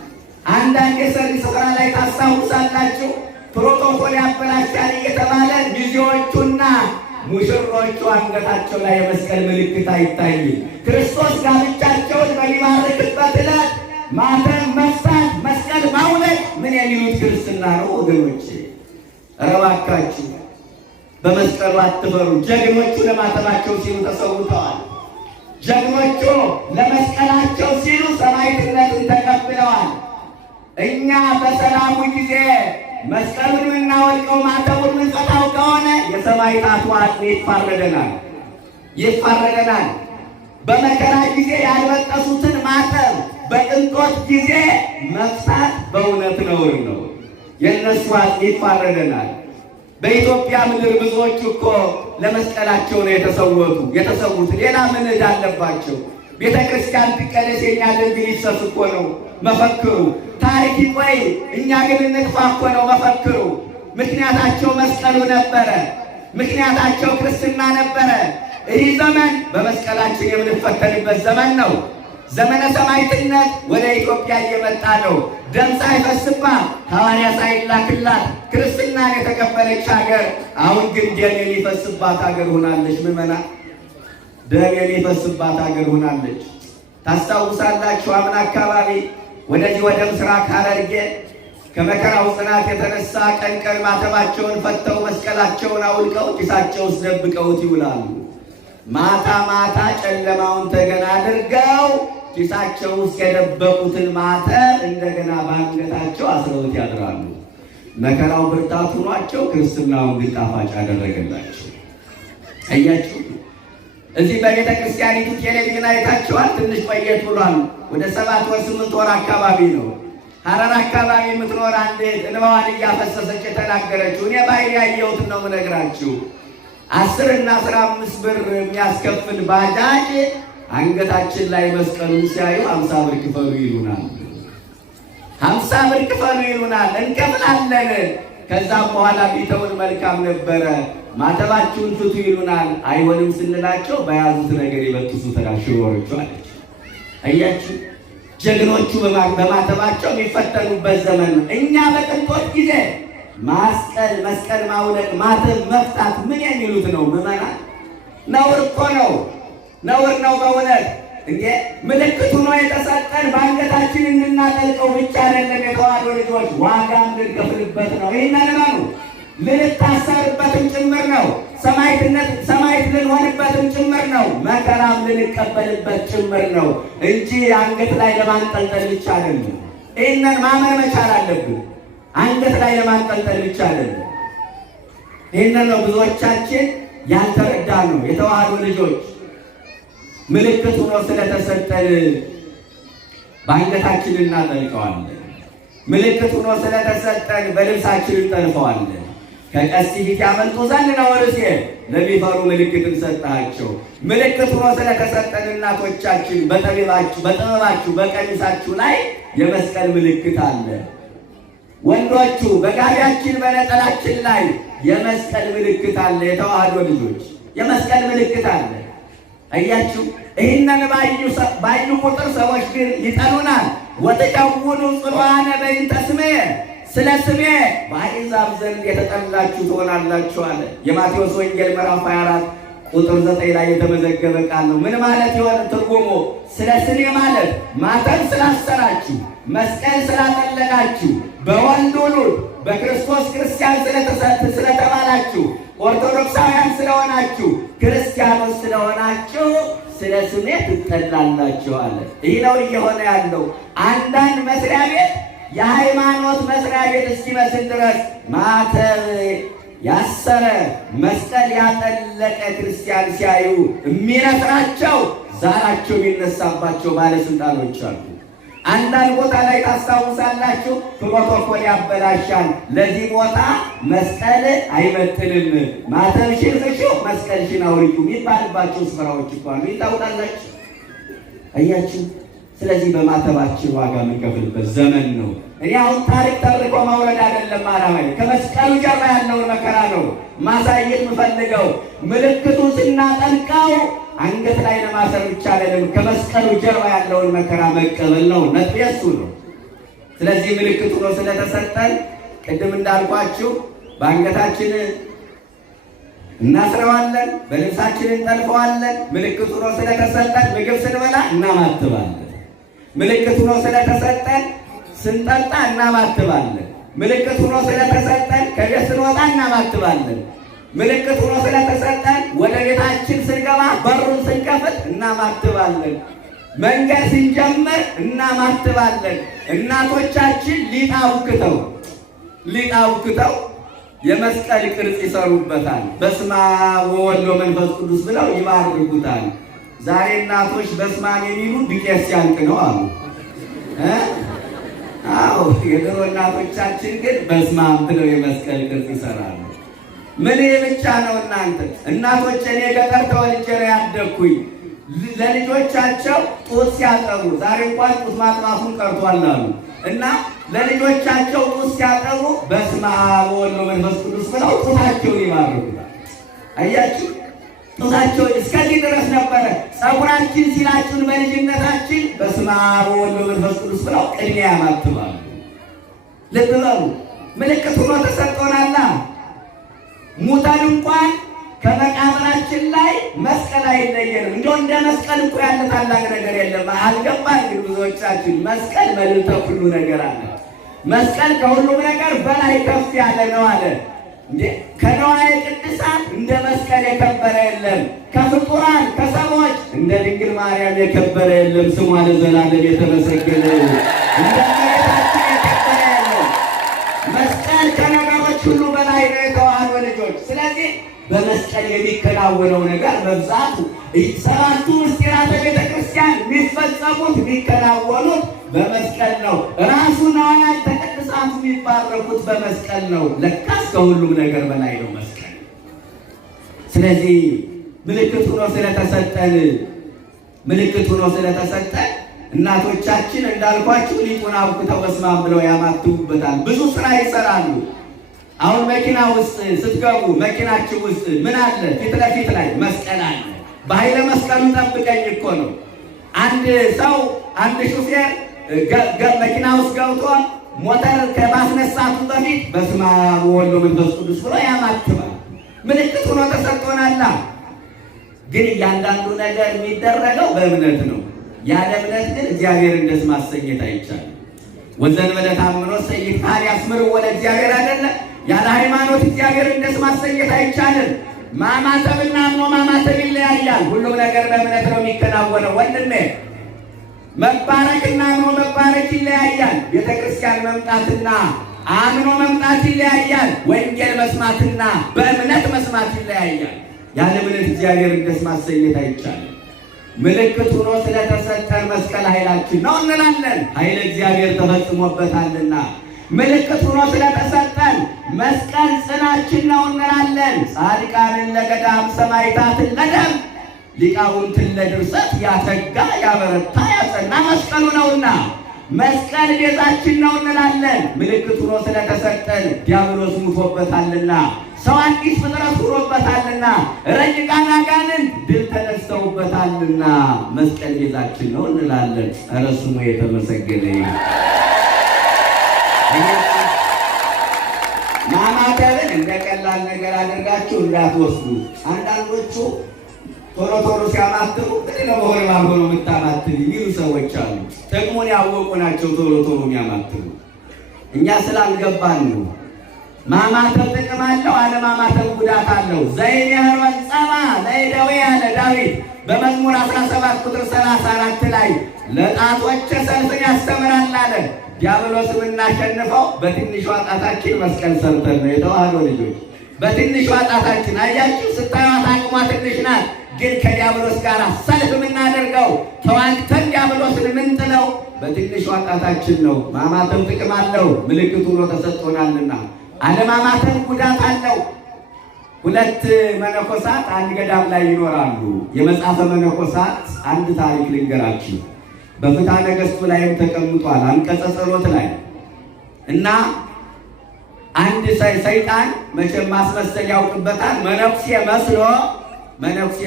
አንዳንድ የሰርግ ስፍራ ላይ ታስታውሳላችሁ ፕሮቶኮል ያበላሻል እየተባለ ሚዜዎቹና ሙሽሮቹ አንገታቸው ላይ የመስቀል ምልክት አይታይም። ክርስቶስ ጋብቻቸውን በሚባርክበት ዕለት ማተም መፍታት፣ መስቀል ማውለቅ ምን የሚሉት ክርስትና ነው ወገኖቼ? ኧረ እባካችሁ በመስቀሉ አትፈሩ። ጀግኖቹ ለማተባቸው ሲሉ ተሰውተዋል። ጀግኖቹ ለመስቀላቸው ሲሉ ሰማዕትነትን ተቀብለዋል። እኛ በሰላሙ ጊዜ መስቀሉን የምናወልቀው ማተቡን የምንፈታው ከሆነ የሰማዕታቱ አጥንት ይፋረደናል። በመከራ ጊዜ ያልበጠሱትን ማተብ በቅንጦት ጊዜ መፍታት በእውነት ነውር ነው። የእነሱ አጥንት ይፋረደናል። በኢትዮጵያ ምድር ብዙዎች እኮ ለመስቀላቸው ነው የተሰዉት። ሌላ ምን ዕዳ አለባቸው? ቤተ ክርስቲያን ትቀደስ የኛ ደንብ ሊሰስ እኮ ነው መፈክሩ። ታሪክ ይቆይ እኛ ግን እንጥፋ እኮ ነው መፈክሩ። ምክንያታቸው መስቀሉ ነበረ። ምክንያታቸው ክርስትና ነበረ። ይህ ዘመን በመስቀላችን የምንፈተንበት ዘመን ነው። ዘመነ ሰማዕትነት ወደ ኢትዮጵያ እየመጣ ነው። ደም ሳይፈስባት ሐዋርያ ሳይላክላት ክርስትናን የተቀበለች ሀገር አሁን ግን ደም የሚፈስባት ሀገር ሆናለች። ምዕመናን ደም የሚፈስባት ሀገር ሆናለች። ታስታውሳላችሁ አምና አካባቢ ወደዚህ ወደ ምስራቅ ሐረርጌ ከመከራው ጽናት የተነሳ ቀን ቀን ማተባቸውን ፈተው መስቀላቸውን አውልቀው ኪሳቸው ውስጥ ደብቀውት ይውላሉ። ማታ ማታ ጨለማውን ተገና አድርገው ኪሳቸው ውስጥ የደበቁትን ማተብ እንደገና በአንገታቸው አስረውት ያድራሉ። መከራው ብርታት ሆኗቸው ክርስትናውን ግን ጣፋጭ አደረገላቸው። አያችሁ፣ እዚህ በቤተ ክርስቲያኒቱ ቴሌቪዥን አይታችኋል። ትንሽ ቆየት ብሏል። ወደ 7 ወር 8 ወር አካባቢ ነው። ሐረር አካባቢ የምትኖር አንዲት እንባዋን እያፈሰሰች የተናገረችው እኔ ባይኔ ያየሁትን ነው የምነግራችሁ። 10 እና 15 ብር የሚያስከፍል ባጃጅ አንገታችን ላይ መስቀሉን ሲያዩ 50 ብር ክፈሉ ይሉናል። 50 ብር ክፈሉ ይሉናል። እንከፍላለን። ከዛም በኋላ ቢተውን መልካም ነበረ፣ ማተባችሁን ፍቱ ይሉናል። አይሆንም ስንላቸው በያዙት ነገር ይበጥሱታል። ሽሮዎቹ አለች። አያችሁ፣ ጀግኖቹ በማተባቸው የሚፈተኑበት ዘመን ነው። እኛ በቅንጦት ጊዜ መስቀል ማውለቅ፣ ማተብ መፍታት ምን የሚሉት ነው? ምዕመናን ነውር እኮ ነው፣ ነውር ነው በእውነት። እንዴ ምልክቱ ነው የተሰጠን በአንገታችን እንድናጠልቀው ብቻ አይደለም። የተዋሕዶ ልጆች ዋጋ እንድንከፍልበት ነው። ይህንን እመኑ። ልንታሰርበትም ጭምር ነው። ሰማዕት ልንሆንበትም ጭምር ነው። መከራም ልንቀበልበት ጭምር ነው እንጂ አንገት ላይ ለማንጠልጠል ብቻ አይደለም። ይህንን ማመን መቻል አለብን። አንገት ላይ ለማንጠልጠል ብቻ አይደለም። ይህንን ነው ብዙዎቻችን ያልተረዳ ነው። የተዋሕዶ ልጆች ምልክቱ ነው ስለተሰጠን በአንገታችን እናጠልቀዋለን። ምልክቱ ነው ስለተሰጠን በልብሳችን እንጠልፈዋለን። ከቀስት ፊት ያመልጡ ዘንድ ነው ርሴ ለሚፈሩ ምልክትን ሰጣቸው። ምልክቱ ነው ስለተሰጠን እናቶቻችን በጥበባችሁ በቀሚሳችሁ ላይ የመስቀል ምልክት አለ። ወንዶቹ በጋቢያችን በነጠላችን ላይ የመስቀል ምልክት አለ። የተዋሕዶ ልጆች የመስቀል ምልክት አለ። አያችሁ፣ ይህንን ባዩ ቁጥር ሰዎች ግን ይጠሉናል። ወትከውኑ ጽኑዓነ በእንተ ስሜ፣ ስለ ስሜ በአሕዛብ ዘንድ የተጠላችሁ ትሆናላችሁ አለ። የማቴዎስ ወንጌል ምዕራፍ 24 ቁጥር 9 ላይ የተመዘገበ ቃል ነው። ምን ማለት ይሆን ትርጉሙ? ስለ ስሜ ማለት ማተብ ስላሰራችሁ፣ መስቀል ስላጠለቃችሁ፣ በወልድ ውሉድ በክርስቶስ ክርስቲያን ስለተባላችሁ፣ ኦርቶዶክሳውያን ስለሆናችሁ፣ ክርስቲያኖች ስለሆናችሁ ስለ ስሜ ትጠላላችሁ አለ። ይህ ነው እየሆነ ያለው። አንዳንድ መስሪያ ቤት የሃይማኖት መስሪያ ቤት እስኪመስል ድረስ ማተብ ያሰረ መስቀል ያጠለቀ ክርስቲያን ሲያዩ የሚነስራቸው ዛራቸው የሚነሳባቸው ባለስልጣኖች አሉ። አንዳንድ ቦታ ላይ ታስታውሳላችሁ፣ ፕሮቶኮል ያበላሻል። ለዚህ ቦታ መስቀል አይመጥንም፣ ማተብሽን ፍቺው መስቀልሽን አውርጁ የሚባልባቸው ስፍራዎች እኮ አሉ። ይታወቃላችሁ። አያችሁ። ስለዚህ በማተባችን ዋጋ የምንከፍልበት ዘመን ነው። እኔ አሁን ታሪክ ተርኮ ማውረድ አይደለም ዓላማዬ። ከመስቀሉ ጀርባ ያለውን መከራ ነው ማሳየት የምፈልገው። ምልክቱ ስናጠልቀው አንገት ላይ ለማሰር ብቻ አይደለም፣ ከመስቀሉ ጀርባ ያለውን መከራ መቀበል ነው። ነጥብ እሱ ነው። ስለዚህ ምልክቱ ነው ስለተሰጠን ቅድም እንዳልኳችሁ በአንገታችን እናስረዋለን፣ በልብሳችን እንጠልፈዋለን። ምልክቱ ነው ስለተሰጠን ምግብ ስንበላ እናማትባለን። ምልክቱ ነው ስለተሰጠን ስንጠጣ እናማትባለን። ምልክቱ ነው ስለተሰጠን ከቤት ስንወጣ እናማትባለን። ምልክቱ ነው ስለተሰጠን ወደ ቤታችን ስንገባ በሩን ስንከፍት እናማትባለን። መንገድ ስንጀምር እናማትባለን። እናቶቻችን ሊጥ አቡክተው የመስቀል ቅርጽ ይሰሩበታል። በስመ አብ ወወልድ ወመንፈስ ቅዱስ ብለው ይባርኩታል። ዛሬ እናቶች በስመ አብ የሚሉ ዱቄት ሲያልቅ ነው አሉ። አዎ የድሮ እናቶቻችን ግን በስመ አብ ብለው የመስቀል ቅርጽ ይሰራሉ። ምን ብቻ ነው እናንተ እናቶች? እኔ ገጠር ተወልጄ ነው ያደግኩኝ። ለልጆቻቸው ጡት ሲያጠቡ ዛሬ እንኳን ጡት ማጥባቱን ቀርቷል አሉ እና ለልጆቻቸው ጡት ሲያጠቡ በስመ አብ ወወልድ ወመንፈስ ቅዱስ ብለው ጡታቸውን ይባርኩታል። አያችሁ፣ ጡታቸው እስከዚህ ድረስ ነበረ። ፀጉራችን ሲላችሁን በልጅነታችን በስመ አብ ወወልድ ወመንፈስ ቅዱስ ብለው ቅድሚያ ያማትባሉ። ልብ በሉ፣ ምልክት ሆኖ ተሰጥቶናል። ሙተን እንኳን ከመቃብራችን ላይ መስቀል አይለየንም። እንደው እንደ መስቀል እኮ ያለ ታላቅ ነገር የለም። አልገባን ግን ብዙዎቻችን መስቀል መልዕልተ ሁሉ ነገር አለ። መስቀል ከሁሉም ነገር በላይ ከፍ ያለ ነው አለ። እንዴ ከነዋየ ቅድሳት እንደ መስቀል የከበረ የለም። ከፍጡራን ከሰዎች እንደ ድንግል ማርያም የከበረ የለም። ስሟ ለዘላለም የተመሰገነ እንደ መሬታችን የከበረ የለም። መስቀል ከነገሮች ሁሉ በላይ ነው የተዋህዶ ልጆች። ስለዚህ በመስቀል የሚከናወነው ነገር መብዛቱ ሰባቱ ምስጢራተ ቤተ ክርስቲያን የሚፈጸሙት የሚከናወኑት በመስቀል ነው። ራሱ ነዋያተ ቅድሳቱ የሚባረኩት በመስቀል ነው። ለካስ ከሁሉም ነገር በላይ ነው መስቀል። ስለዚህ ምልክት ሆኖ ስለተሰጠን እናቶቻችን እንዳልኳችሁ ሊጡን አብኩተው በስመ አብ ብለው ያማትቡበታል። ብዙ ስራ ይሰራሉ። አሁን መኪና ውስጥ ስትገቡ መኪናችሁ ውስጥ ምን አለ? ፊት ለፊት ላይ መስቀል አለ። በኃይለ መስቀሉ ጠብቀኝ እኮ ነው። አንድ ሹፌር መኪና ውስጥ ገብቶ ሞተር ከማስነሳቱ በፊት በስመ አብ ወወልድ ወመንፈስ ቅዱስ ብሎ ያማትባል። ምልክት ሆኖ ተሰጥቶናል። ግን እያንዳንዱ ነገር የሚደረገው በእምነት ነው። ያለ እምነት ግን እግዚአብሔርን ደስ ማሰኘት አይቻልም። ወዘንበለ ታምኖ ሰይጣን ያስምር ወደ እግዚአብሔር አይደለ። ያለ ሃይማኖት እግዚአብሔርን ደስ ማሰኘት አይቻልም። ማማተብና አምኖ ማማተብ ይለያያል። ሁሉም ነገር በእምነት ነው የሚከናወነው። ወንድሜ መባረክና አምኖ መባረክ ይለያያል። ቤተክርስቲያን መምጣትና አምኖ መምጣት ይለያያል። ወንጌል መስማትና በእምነት መስማት ይለያያል። ያለ እምነት እግዚአብሔርን ደስ ማሰኘት አይቻልም። ምልክት ሆኖ ስለተሰጠን መስቀል ኃይላችን ነው እንላለን። ኃይለ እግዚአብሔር ተፈጽሞበታልና ምልክት ሆኖ ስለተሰጠን መስቀል ጽናችን ነው እንላለን። ጻድቃንን ለገዳም ሰማዕታትን ለደም ሊቃውንትን ለድርሰት ያተጋ ያበረታ ያጸና መስቀሉ ነውና መስቀል ቤዛችን ነው እንላለን። ምልክት ሆኖ ስለተሰጠን ዲያብሎስ ሙቶበታልና ሰው አዲስ ፍጥረት ሆኖበታልና ረቂቃን አጋንንት ድል ተነስተውበታልና መስቀል ቤዛችን ነው እንላለን። ኧረ ስሙ የተመሰገነ ይሁን። ማማተብን እንደ ቀላል ነገር አድርጋችሁ እንዳትወስዱ። አንዳንዶቹ ቶሎ ሲያማትቡ ግን ለመሆን ባልሆነ የምታማትብ የሚሉ ሰዎች አሉ። ጥቅሙን ያወቁ ናቸው ቶሎ የሚያማትቡ። እኛ ስላልገባን ነው። ማማተብ ጥቅም አለው፣ አለማማተብ ጉዳት አለው። ዘይቤር ወጸባ ለይደዌ ያለ ዳዊት በመዝሙር 17 ቁጥር 34 ላይ ለጣቶች ሰልፍን ያስተምራል አለ። ዲያብሎስን እናሸንፈው በትንሿ ጣታችን መስቀል ሰርተን ነው። የተዋህዶ ልጆች በትንሿ ጣታችን አያችሁ፣ ስታዩት አቅሟ ትንሽ ናት፣ ግን ከዲያብሎስ ጋር ሰልፍ የምናደርገው ተዋግተን ዲያብሎስን የምንጥለው በትንሿ ጣታችን ነው። ማማተብ ጥቅም አለው፣ ምልክቱ ሆኖ ተሰጥቶናልና። አለማማተብ ጉዳት አለው። ሁለት መነኮሳት አንድ ገዳም ላይ ይኖራሉ። የመጽሐፈ መነኮሳት አንድ ታሪክ ልንገራችሁ። በፍትሐ ነገሥቱ ላይም ተቀምጧል አንቀጸ ጸሎት ላይ እና አንድ ሰይጣን መቼም ማስመሰል ያውቅበታል። መነኩሴ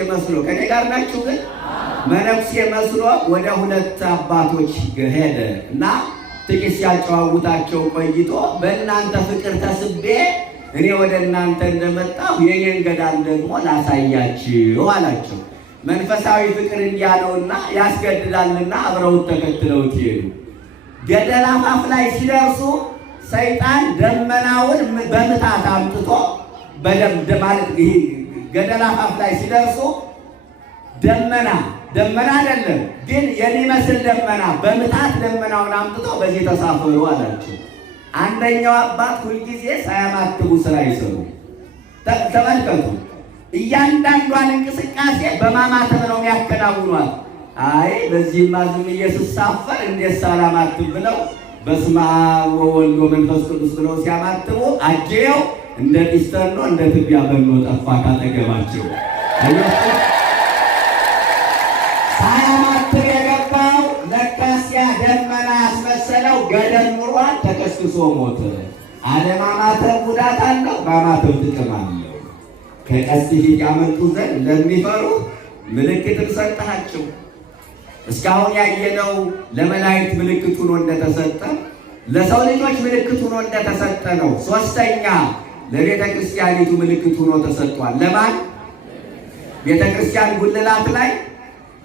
መስሎ ከኔ ጋር ናችሁ? ግን መነኩሴ መስሎ ወደ ሁለት አባቶች ሄደ እና ጥቂት ሲያጨዋውታቸው ቆይቶ በእናንተ ፍቅር ተስቤ እኔ ወደ እናንተ እንደመጣሁ የኔን ገዳም ደግሞ ላሳያችሁ አላቸው። መንፈሳዊ ፍቅር እንዲያለውና ያስገድዳልና አብረውት ተከትለውት ይሄዱ። ገደል አፋፍ ላይ ሲደርሱ ሰይጣን ደመናውን በምታት አምጥቶ በደም ማለት ይሄ ገደል አፋፍ ላይ ሲደርሱ ደመና አይደለም ግን የሚመስል ደመና በምታት ደመናውን አምጥቶ በዚህ ተሳፈሩ አላቸው። አንደኛው አባት ሁልጊዜ ሳያማትቡ ስራ ይሰሩ። ተመልከቱ፣ እያንዳንዷን እንቅስቃሴ በማማተብ ነው የሚያከናውኗት። አይ በዚህማ ዝም ብዬ ስሳፈር እንዴት ሳላማትብ ብለው በስመ አብ ወወልድ ወመንፈስ ቅዱስ ብለው ሲያማትቡ አጄው እንደ ጢስተርኖ እንደ ትቢያ በኖ ጠፋ ካጠገባቸው። ሳያማትብ የገባው ለካሲያ ደመና ያስመሰለው ገደል ኑሯን ተከስክሶ ሞተ። አለማማተብ ጉዳት አለው፣ ማማተብ ጥቅም አለው። ከቀስት ፊት ያመልጡ ዘንድ ለሚፈሩ ምልክትን ሰጠሃቸው። እስካሁን ያየነው ለመላእክት ምልክት ሆኖ እንደተሰጠ ለሰው ልጆች ምልክት ሆኖ እንደተሰጠ ነው። ሶስተኛ ለቤተ ክርስቲያኒቱ ምልክት ሆኖ ተሰጥቷል። ለማን? ቤተ ክርስቲያን ጉልላት ላይ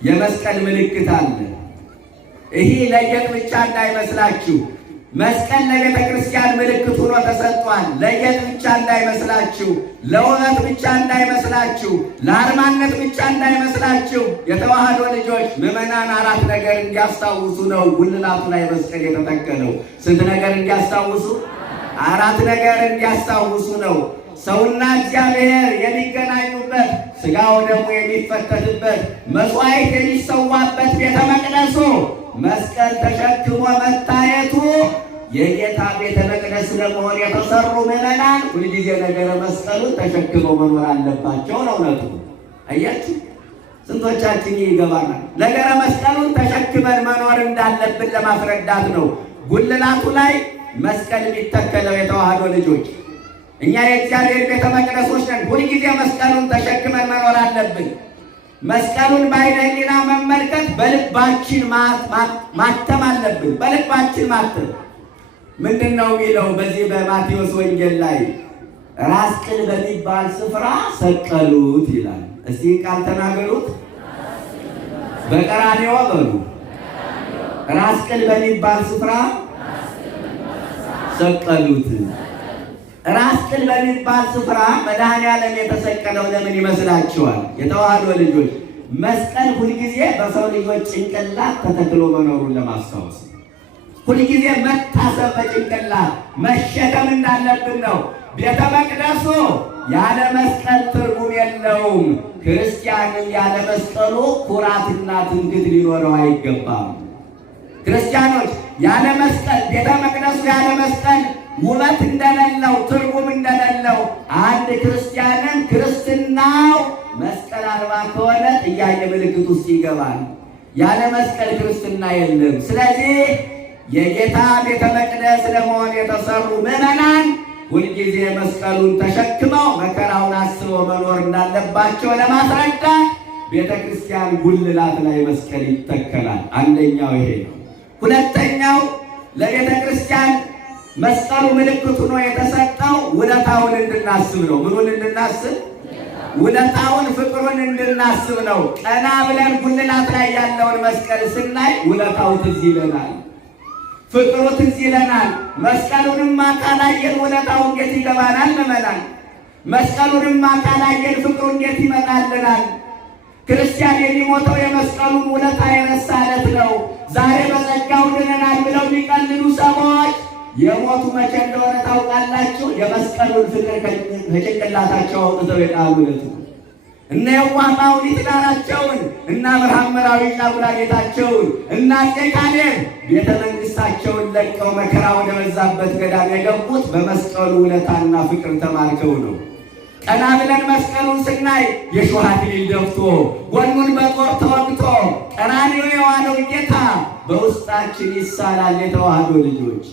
የመስቀል ምልክት አለ። ይሄ ለየት ብቻ እንዳይመስላችሁ፣ መስቀል ለቤተ ክርስቲያን ምልክት ሆኖ ተሰጥቷል። ለየት ብቻ እንዳይመስላችሁ፣ ለውበት ብቻ እንዳይመስላችሁ፣ ለአርማነት ብቻ እንዳይመስላችሁ። የተዋህዶ ልጆች ምዕመናን አራት ነገር እንዲያስታውሱ ነው ጉልላቱ ላይ መስቀል የተተከለው። ስንት ነገር እንዲያስታውሱ? አራት ነገር እንዲያስታውሱ ነው። ሰውና እግዚአብሔር የሚገናኙበት፣ ሥጋው ደግሞ የሚፈተትበት፣ መስዋዕት የሚሰዋበት ቤተ መቅደሱ መስቀል ተሸክሞ መታየቱ የጌታ ቤተ መቅደስ ለመሆን የተሰሩ ምዕመናን ሁልጊዜ ነገረ መስቀሉን ተሸክመው መኖር አለባቸው ነው እውነቱ። አያችሁ፣ ስንቶቻችን ይገባናል? ነገረ መስቀሉን ተሸክመን መኖር እንዳለብን ለማስረዳት ነው ጉልላቱ ላይ መስቀል የሚተከለው። የተዋህዶ ልጆች እኛ የእግዚአብሔር ቤተ መቅደሶች ነን። ሁልጊዜ መስቀሉን ተሸክመን መኖር አለብን። መስቀሉን በዓይነ ሕሊና መመልከት፣ በልባችን ማተም አለብን። በልባችን ማተም ምንድን ነው የሚለው? በዚህ በማቴዎስ ወንጌል ላይ ራስ ቅል በሚባል ስፍራ ሰቀሉት ይላል። እስቲ ቃል ተናገሩት። በቀራንዮ በሉ። ራስ ቅል በሚባል ስፍራ ሰቀሉት። ራስ ቅል በሚባል ስፍራ መድኃኔዓለም የተሰቀለው ለምን ይመስላችኋል? የተዋህዶ ልጆች መስቀል ሁልጊዜ በሰው ልጆች ጭንቅላት ተተክሎ መኖሩን ለማስታወስ ነው። ሁልጊዜ መታሰብ በጭንቅላት መሸከም እንዳለብን ነው። ቤተ መቅደሱ ያለ መስቀል ትርጉም የለውም። ክርስቲያንም ያለ መስቀሉ ኩራትና ትምክህት ሊኖረው አይገባም። ክርስቲያኖች ያለ መስቀል፣ ቤተ መቅደሱ ያለ መስቀል ውበት እንደሌለው፣ ትርጉም እንደሌለው፣ አንድ ክርስቲያንም ክርስትናው መስቀል አልባ ከሆነ ጥያቄ ምልክት ውስጥ ይገባል። ያለ መስቀል ክርስትና የለም። ስለዚህ የጌታ ቤተ መቅደስ ለመሆን የተሰሩ ምዕመናን ሁልጊዜ መስቀሉን ተሸክመው መከራውን አስበው መኖር እንዳለባቸው ለማስረዳት ቤተ ክርስቲያን ጉልላት ላይ መስቀል ይተከላል። አንደኛው ይሄ ነው። ሁለተኛው ለቤተ ክርስቲያን መስቀሉ ምልክት ሆኖ የተሰጠው ውለታውን እንድናስብ ነው። ምኑን እንድናስብ? ውለታውን፣ ፍቅሩን እንድናስብ ነው። ቀና ብለን ጉልላት ላይ ያለውን መስቀል ስናይ ውለታው ትዝ ይለናል፣ ፍቅሩ ትዝ ይለናል። መስቀሉንም ካላየን ውለታው እንዴት ይገባናል? ምዕመናን፣ መስቀሉንም ካላየን ፍቅሩ እንዴት ይመጣልናል? ክርስቲያን የሚሞተው የመስቀሉን ውለታ የረሳ ዕለት ነው። ዛሬ በጸጋው ድነናል ብለው የሚቀልዱ ሰዎች የሞቱ መቼ እንደሆነ ታውቃላችሁ? የመስቀሉን ፍቅር ከጭንቅላታቸው አውጥተው የጣሉ ዕለት ነው። እነ የዋህ ማውሊት ዳራቸውን፣ እነ አብርሃም መራዊ ጫጉላ ቤታቸውን፣ እነ አፄ ካሌብ ቤተ መንግሥታቸውን ለቀው መከራ ወደ በዛበት ገዳም የገቡት በመስቀሉ ውለታና ፍቅር ተማርከው ነው። ቀና ብለን መስቀሉን ስናይ የሾህ አክሊል ደፍቶ ጎኑን በጦር ተወግቶ ቀራንዮ የዋለው ጌታ በውስጣችን ይሳላል የተዋህዶ ልጆች።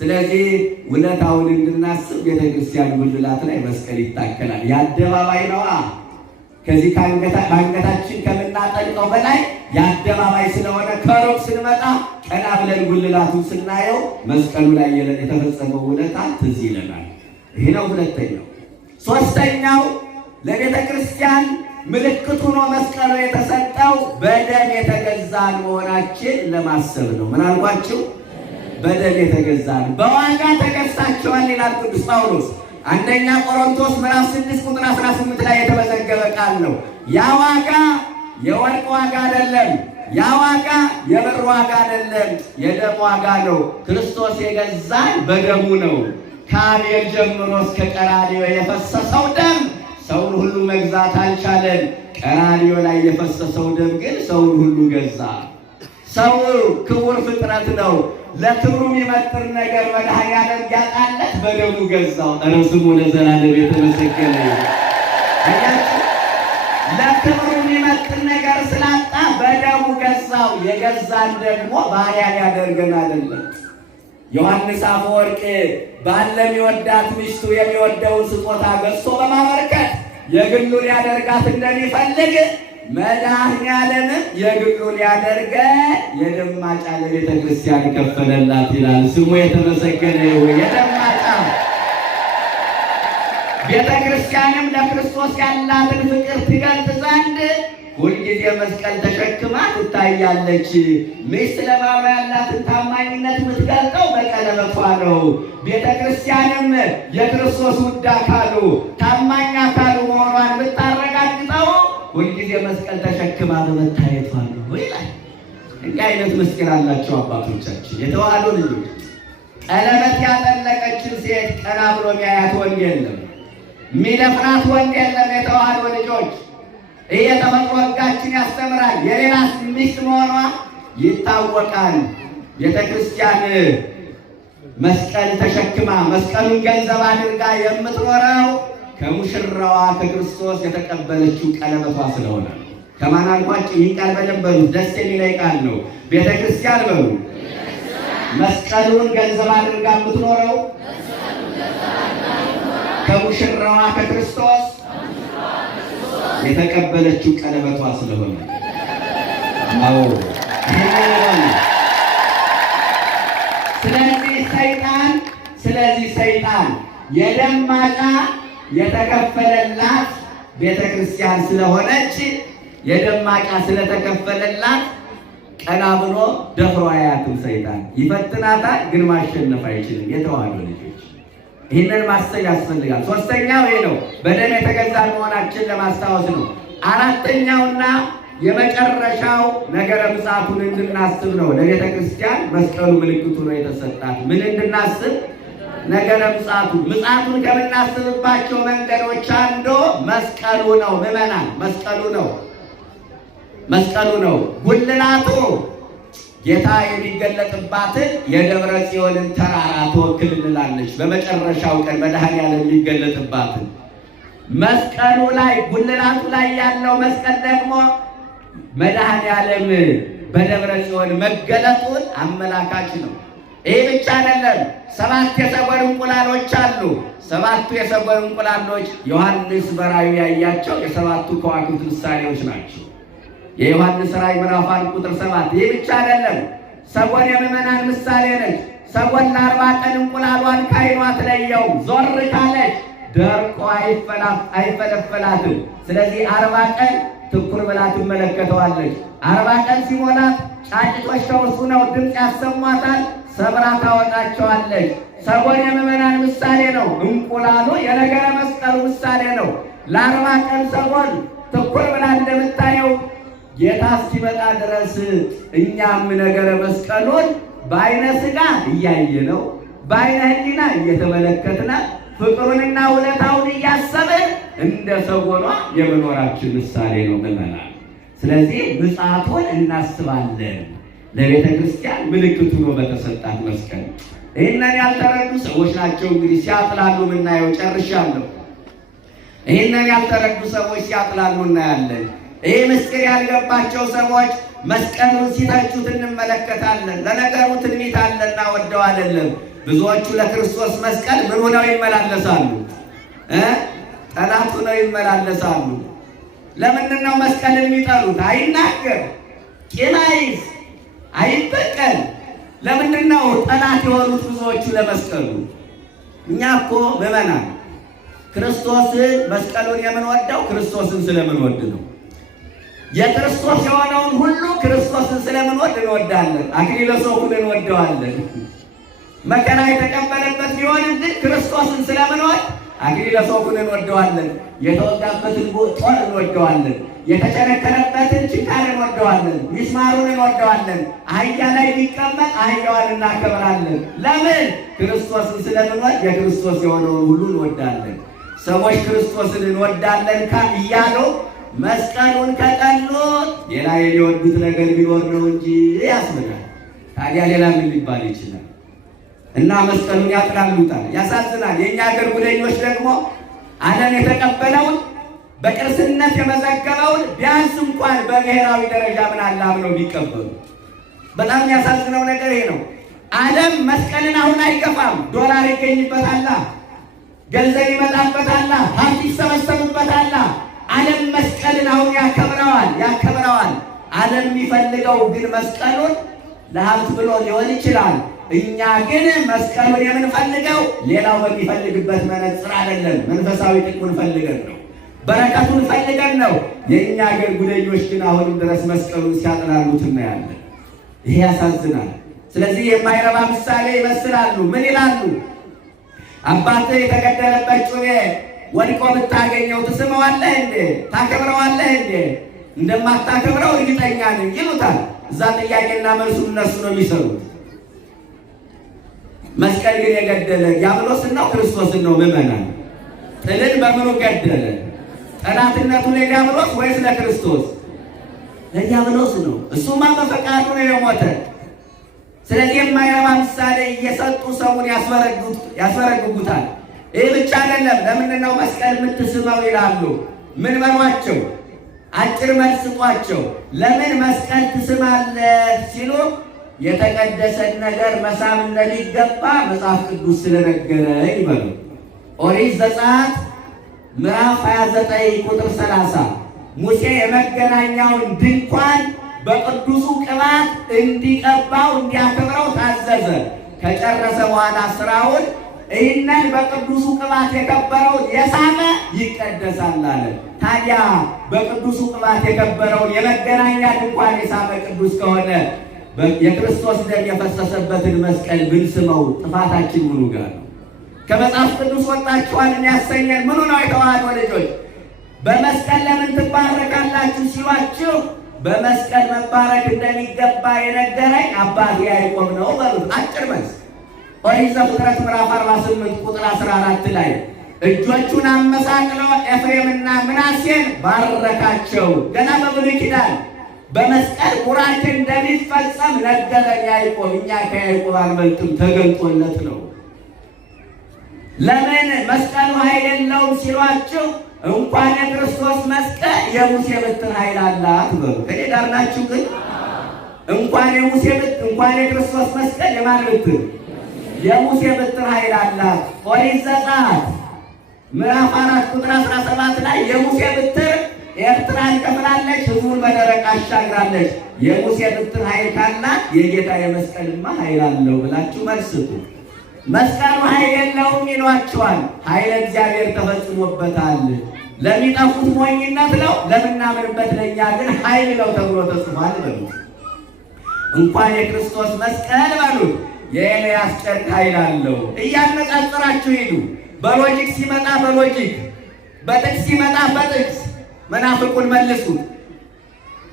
ስለዚህ ውለታውን እንድናስብ ቤተክርስቲያን ጉልላት ላይ መስቀል ይታከላል። የአደባባይ ነዋ። ከዚህ ከአንገታችን ከምናጠልቀው በላይ የአደባባይ ስለሆነ ከሩቅ ስንመጣ ቀና ብለን ጉልላቱን ስናየው መስቀሉ ላይ የተፈጸመው ውለታ ትዝ ይለናል። ይህ ነው ሁለተኛው። ሶስተኛው ለቤተ ክርስቲያን ምልክት ሆኖ መስቀሉ የተሰጠው በደም የተገዛን መሆናችን ለማሰብ ነው። ምን አልኳችሁ? በደም የተገዛን በዋጋ ተገዝታችኋል ይላል ቅዱስ ጳውሎስ። አንደኛ ቆሮንቶስ ምዕራፍ 6 ቁጥር 18 ላይ የተመዘገበ ቃል ነው። ያ ዋጋ የወርቅ ዋጋ አይደለም። ያ ዋጋ የብር ዋጋ አይደለም፣ የደም ዋጋ ነው። ክርስቶስ የገዛን በደሙ ነው። ከአቤል ጀምሮ እስከ ቀራንዮ የፈሰሰው ደም ሰውን ሁሉ መግዛት አልቻለን። ቀራንዮ ላይ የፈሰሰው ደም ግን ሰውን ሁሉ ገዛ። ሰው ክቡር ፍጥረት ነው። ለክብሩ የሚመጥር ነገር መድኃኒዓለም ያጣለት በደሙ ገዛው። ኧረ ስሙ ለዘላለም የተመሰገነ ይሁን። ለክብሩ የሚመጥር ነገር ስላጣ በደሙ ገዛው። የገዛን ደግሞ ባሪያ ሊያደርገን አይደለም። ዮሐንስ አፈወርቅ ባል ለሚወዳት ሚስቱ የሚወደውን ስጦታ ገዝቶ በማበርከት የግሉ ሊያደርጋት እንደሚፈልግ መድኃኒዓለምም የግሉ ሊያደርገ የደም ማጫ ለቤተ ክርስቲያን ከፈለላት ይላል። ስሙ የተመሰገነ ይሁን። የደም ማጫ ቤተ ክርስቲያንም ለክርስቶስ ያላትን ፍቅር ትገልጥ ዘንድ ሁልጊዜ መስቀል ተሸክማ ትታያለች። ሚስት ለባሏ ያላትን ታማኝነት የምትገልጠው በቀለበቷ ነው። ቤተ ክርስቲያንም የክርስቶስ ውድ አካሉ ታማኝ አካሉ መሆኗን የምታረጋግጠው ሁልጊዜ መስቀል ተሸክማ በመታየቷ ነው ይላል። እንዲህ አይነት ምስጢር አላቸው አባቶቻችን። የተዋህዶ ልጆች ቀለበት ያጠለቀችን ሴት ቀና ብሎ የሚያያት ወንድ የለም፣ የሚደፍራት ወንድ የለም። የተዋህዶ ልጆች ይህ የተፈጥሮ ሕጋችን ያስተምራል። የሌላ ሚስት መሆኗ ይታወቃል። ቤተ ክርስቲያን መስቀል ተሸክማ መስቀሉን ገንዘብ አድርጋ የምትኖረው ከሙሽራዋ ከክርስቶስ የተቀበለችው ቀለበቷ ስለሆነ። ከማን አልኳችሁ? ይህ ቃል በደንብ በሉት። ደስ የሚለኝ ቃል ነው። ቤተ ክርስቲያን በሉ መስቀሉን ገንዘብ አድርጋ የምትኖረው ከሙሽራዋ ከክርስቶስ የተቀበለችው ቀለበቷ ስለሆነ። አዎ ስለዚህ ሰይጣን የደም ማጫ የተከፈለላት ቤተ ክርስቲያን ስለሆነች የደም ማጫ ስለተከፈለላት ቀና ብሎ ደፍሮ አያትም። ሰይጣን ይፈትናታል፣ ግን ማሸነፍ አይችልም። የተዋህዶ ልጆች ይህንን ማሰብ ያስፈልጋል። ሶስተኛው ይሄ ነው፣ በደም የተገዛን መሆናችን ለማስታወስ ነው። አራተኛውና የመጨረሻው ነገረ ምጽአቱን እንድናስብ ነው። ለቤተ ክርስቲያን መስቀሉ ምልክቱ ነው የተሰጣት። ምን እንድናስብ? ነገረ ምጽአቱን። ምጽአቱን ከምናስብባቸው መንገዶች አንዱ መስቀሉ ነው። ምዕመናን መስቀሉ ነው። መስቀሉ ነው ጉልላቱ ጌታ የሚገለጥባትን የደብረ ጽዮንን ተራራ ትወክልልናለች። በመጨረሻው ቀን መድኃኒዓለም የሚገለጥባትን መስቀሉ ላይ ጉልላቱ ላይ ያለው መስቀል ደግሞ መድኃኒዓለም በደብረ ጽዮን መገለጡን አመላካች ነው። ይህ ብቻ አይደለም። 7 የሰጎን እንቁላሎች አሉ። 7ቱ የሰጎን እንቁላሎች ዮሐንስ በራእዩ ያያቸው የ7ቱ ከዋክብት ምሳሌዎች ናቸው። የዮሐንስ ራእይ ምዕራፍ 1 ቁጥር 7። ይህ ብቻ አይደለም። ሰጎን የምዕመናን ምሳሌ ነች። ሰጎን ለ40 ቀን እንቁላሏን ከዓይኗ አትለየውም። ዞር ካለች ደርቆ አይፈለፈላትም። ስለዚህ 40 ቀን ትኩር ብላ ትመለከተዋለች። 40 ቀን ሲሞላት ጫጭቶች ተወስነው ድምፅ ያሰሟታል፣ ሰብራ ታወጣቸዋለች። ሰጎን የምዕመናን ምሳሌ ነው። እንቁላሉ የነገረ መስቀሉ ምሳሌ ነው። ለ40 ቀን ሰጎን ትኩር ብላ እንደምታየው ጌታ እስኪመጣ ድረስ እኛም ነገረ መስቀሉን በዓይነ ሥጋ እያየነው በዓይነ ሕሊና እየተመለከትነ ፍቅሩንና ውለታውን እያሰብን እንደ ሰጎኗ የመኖራችን ምሳሌ ነው ምዕመናን። ስለዚህ ምጽአቱን እናስባለን። ለቤተ ክርስቲያን ምልክቱ ነው በተሰጣት መስቀል። ይህንን ያልተረዱ ሰዎች ናቸው እንግዲህ ሲያጥላሉ የምናየው። ጨርሻለሁ። ይህንን ያልተረዱ ሰዎች ሲያጥላሉ እናያለን። ይህ ምስጢር ያልገባቸው ሰዎች መስቀሉን ሲተቹት እንመለከታለን። ለነገሩ ትንቢት አለና ወደው አይደለም። ብዙዎቹ ለክርስቶስ መስቀል ምን ሆነው ይመላለሳሉ? ጠላት ሆነው ይመላለሳሉ። ለምንድን ነው መስቀልን የሚጠሉት? አይናገር፣ ቂም አይዝ፣ አይበቀል። ለምንድን ነው ጠላት የሆኑት ብዙዎቹ ለመስቀሉ? እኛ እኮ ምዕመናን ክርስቶስን መስቀሉን የምንወደው ክርስቶስን ስለምንወድ ነው። የክርስቶስ የሆነውን ሁሉ ክርስቶስን ስለምንወድ እንወዳለን። አክሊለ ሦኩን እንወደዋለን። መከራ የተቀበለበት ቢሆንም ግን ክርስቶስን ስለምንወድ አክሊለ ሦኩን እንወደዋለን። የተወጋበትን ጦር እንወደዋለን። የተቸነከረበትን ችንካር እንወደዋለን። ሚስማሩን እንወደዋለን። አህያ ላይ ቢቀመጥ አህያዋን እናከብራለን። ለምን? ክርስቶስን ስለምንወድ የክርስቶስ የሆነውን ሁሉ እንወዳለን። ሰዎች ክርስቶስን እንወዳለን እያሉ መስቀሉን ከጠሉት ሌላ የሚወዱት ነገር ቢኖር ነው እንጂ ያስብላል። ታዲያ ሌላ ምን ሊባል ይችላል? እና መስቀሉን ያጥላሉታል። ያሳዝናል። የእኛ ሀገር ጉደኞች ደግሞ ዓለም የተቀበለውን በቅርስነት የመዘገበውን ቢያንስ እንኳን በብሔራዊ ደረጃ ምን አለ ብለው ቢቀበሉ። በጣም የሚያሳዝነው ነገር ይሄ ነው። ዓለም መስቀልን አሁን አይገፋም። ዶላር ይገኝበታል፣ ገንዘብ ይመጣበታል፣ ሀብት ይሰበሰብበታል። ዓለም መስቀልን አሁን ያከብረዋል። ዓለም የሚፈልገው ግን መስቀሉን ለሀብት ብሎ ሊሆን ይችላል። እኛ ግን መስቀሉን የምንፈልገው ሌላው በሚፈልግበት መነጽር አይደለም። መንፈሳዊ ጥቅሙን ፈልገን ነው፣ በረከቱን ፈልገን ነው። የእኛ ሀገር ጉደኞች ግን አሁንም ድረስ መስቀሉን ሲያጥላሉት እናያለን። ይሄ ያሳዝናል። ስለዚህ የማይረባ ምሳሌ ይመስላሉ። ምን ይላሉ? አባትህ የተገደለበት ጩቤ ወድቆ ብታገኘው ትስመዋለህ እንዴ? ታከብረዋለህ እንዴ? እንደማታከብረው እርግጠኛ ነኝ ይሉታል። እዛ ጥያቄና መልሱ እነሱ ነው የሚሰሩት። መስቀል ግን የገደለ ዲያብሎስን ነው ክርስቶስን ነው? ምዕመናን ጥልን በምኑ ገደለ? ጠላትነቱ ለዲያብሎስ ወይስ ለክርስቶስ? ለዲያብሎስ ነው። እሱማ በፈቃዱ ነው የሞተ። ስለዚህ የማይረባ ምሳሌ እየሰጡ ሰውን ያስበረግጉታል። ይህ ብቻ አይደለም። ለምንድን ነው መስቀል የምትስመው ይላሉ። ምን በሏቸው? አጭር መልስ ስጧቸው። ለምን መስቀል ትስማለህ ሲሉ የተቀደሰን ነገር መሳም እንደሚገባ መጽሐፍ ቅዱስ ስለነገረ ይበሉ። ኦሪት ዘጸአት ምዕራፍ 29 ቁጥር 30 ሙሴ የመገናኛውን ድንኳን በቅዱሱ ቅባት እንዲቀባው እንዲያከብረው ታዘዘ። ከጨረሰ በኋላ ስራውን ይህንን በቅዱሱ ቅባት የከበረውን የሳመ ይቀደሳል አለ። ታዲያ በቅዱሱ ቅባት የከበረውን የመገናኛ ድንኳን የሳመ ቅዱስ ከሆነ የክርስቶስ ደም የፈሰሰበትን መስቀል ብንስመው ጥፋታችን ምኑ ጋር ነው? ከመጽሐፍ ቅዱስ ወጣችኋል የሚያሰኘን ምኑ ነው? የተዋህዶ ልጆች በመስቀል ለምን ትባረካላችሁ ሲሏችሁ በመስቀል መባረክ እንደሚገባ የነገረኝ አባቴ ያዕቆብ ነው በሉት። አጭር መልስ። ኦሪት ዘፍጥረት ምዕራፍ 48 ቁጥር 14 ላይ እጆቹን አመሳቅሎ ኤፍሬምና ምናሴን ባረካቸው። ገና በብሉይ ኪዳን በመስቀል ቡራኬ እንደሚፈጸም ነገረን ያዕቆብ። እኛ ከያዕቆብ አልበልጥም፣ ተገልጦለት ነው። ለምን መስቀሉ ኃይል የለውም ሲሏችሁ እንኳን የክርስቶስ መስቀል የሙሴ በትር ኃይል አላት በሉ። ከኔ ጋር ናችሁ? ግን እንኳን የክርስቶስ መስቀል የማን በትር? የሙሴ በትር ኃይል አላት። ኦሪት ዘጸአት ምዕራፍ 4 ቁጥር 17 ላይ የሙሴ በትር ኤርትራን ከፍላለች፣ ሕዝቡን በደረቅ አሻግራለች። የሙሴ በትር ኃይል ካላት የጌታ የመስቀልማ ኃይል አለው ብላችሁ መልስቱ። መስቀሉ ኃይል የለውም ይሏቸዋል። ኃይለ እግዚአብሔር ተፈጽሞበታል። ለሚጠፉት ሞኝነት ነው፣ ለምናምንበት ለእኛ ግን ኃይል ነው ተብሎ ተጽፏል በሉት። እንኳን የክርስቶስ መስቀል በሉት የኤልያስ ጨርቅ ኃይል አለው። እያነጻጸራችሁ ሂዱ። በሎጂክ ሲመጣ በሎጂክ፣ በጥቅስ ሲመጣ በጥቅስ መናፍቁን መልሱት።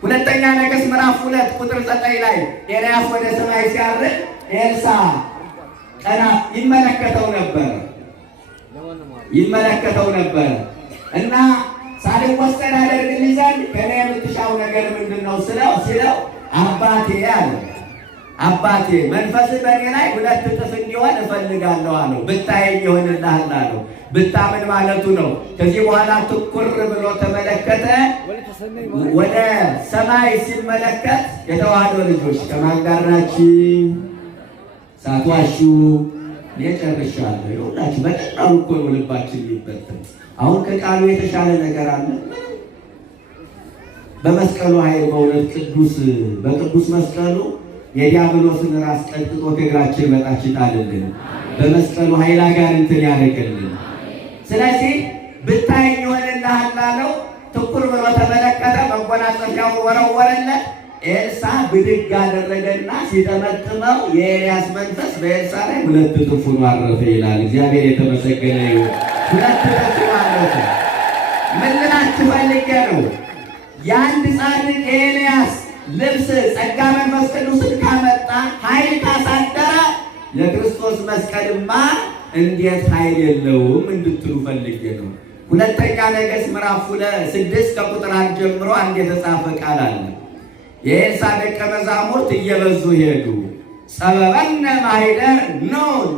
ሁለተኛ ነገሥት ምዕራፍ 2 ቁጥር 9 ላይ ኤልያስ ወደ ሰማይ ሲያርግ ኤልሳ ቀና ይመለከተው ነበር እና ሳልወሰድ አደርግልህ ዘንድ ከእኔ የምትሻው ነገር ምንድን ነው ሲለው አባቴ አለ። አባቴ መንፈስህ በእኔ ላይ 2 እጥፍ እንዲሆን እፈልጋለሁ አለው። ብታየኝ ይሆንልሃል አለው። ብታምን ማለቱ ነው። ከዚህ በኋላ ትኩር ብሎ ተመለከተ። ወደ ሰማይ ሲመለከት የተዋህዶ ልጆች ከማን ጋር ናችሁ? ሳትዋሹ እኔ ጨርሻለሁ። ይኸውላችሁ በቀላሉ እኮ ነው ልባችን የሚበተን። አሁን ከቃሉ የተሻለ ነገር አለ? በመስቀሉ ኃይል በእውነት በቅዱስ መስቀሉ የዲያብሎስን ራስ ቀጥቅጦ ከእግራችን በታች ይጣልልን። በመስቀሉ ኃይል አጋንንትን ያደርግልን። ስለዚህ ብታይ ይሆንልሃል አለው። ትኩር ብሎ ተመለከተ፣ መጎናጸፊያውን ወረወረለት። ኤልሳ ብድግ አደረገና ሲጠመጥመው የኤልያስ መንፈስ በኤልሳ ላይ 2 እጥፍ ሆኖ አረፈ ይላል። እግዚአብሔር የተመሰገነ ይሁን። 2 እጥፍ ሆኖ አረፈ። ምን ልላችሁ ፈልጌ ነው? የአንድ ጻድቅ የኤልያስ ልብስ ጸጋ መንፈስ ቅዱስን ካመጣ ኃይል ካሳደረ የክርስቶስ መስቀልማ እንዴት ኃይል የለውም እንድትሉ ፈልጌ ነው። ሁለተኛ ነገሥት ምዕራፍ 6 ከቁጥር 1 ጀምሮ አንድ የተጻፈ ቃል አለ። የኤልሳ ደቀ መዛሙርት እየበዙ ሄዱ። ጸበበነ ማኅደር ኖ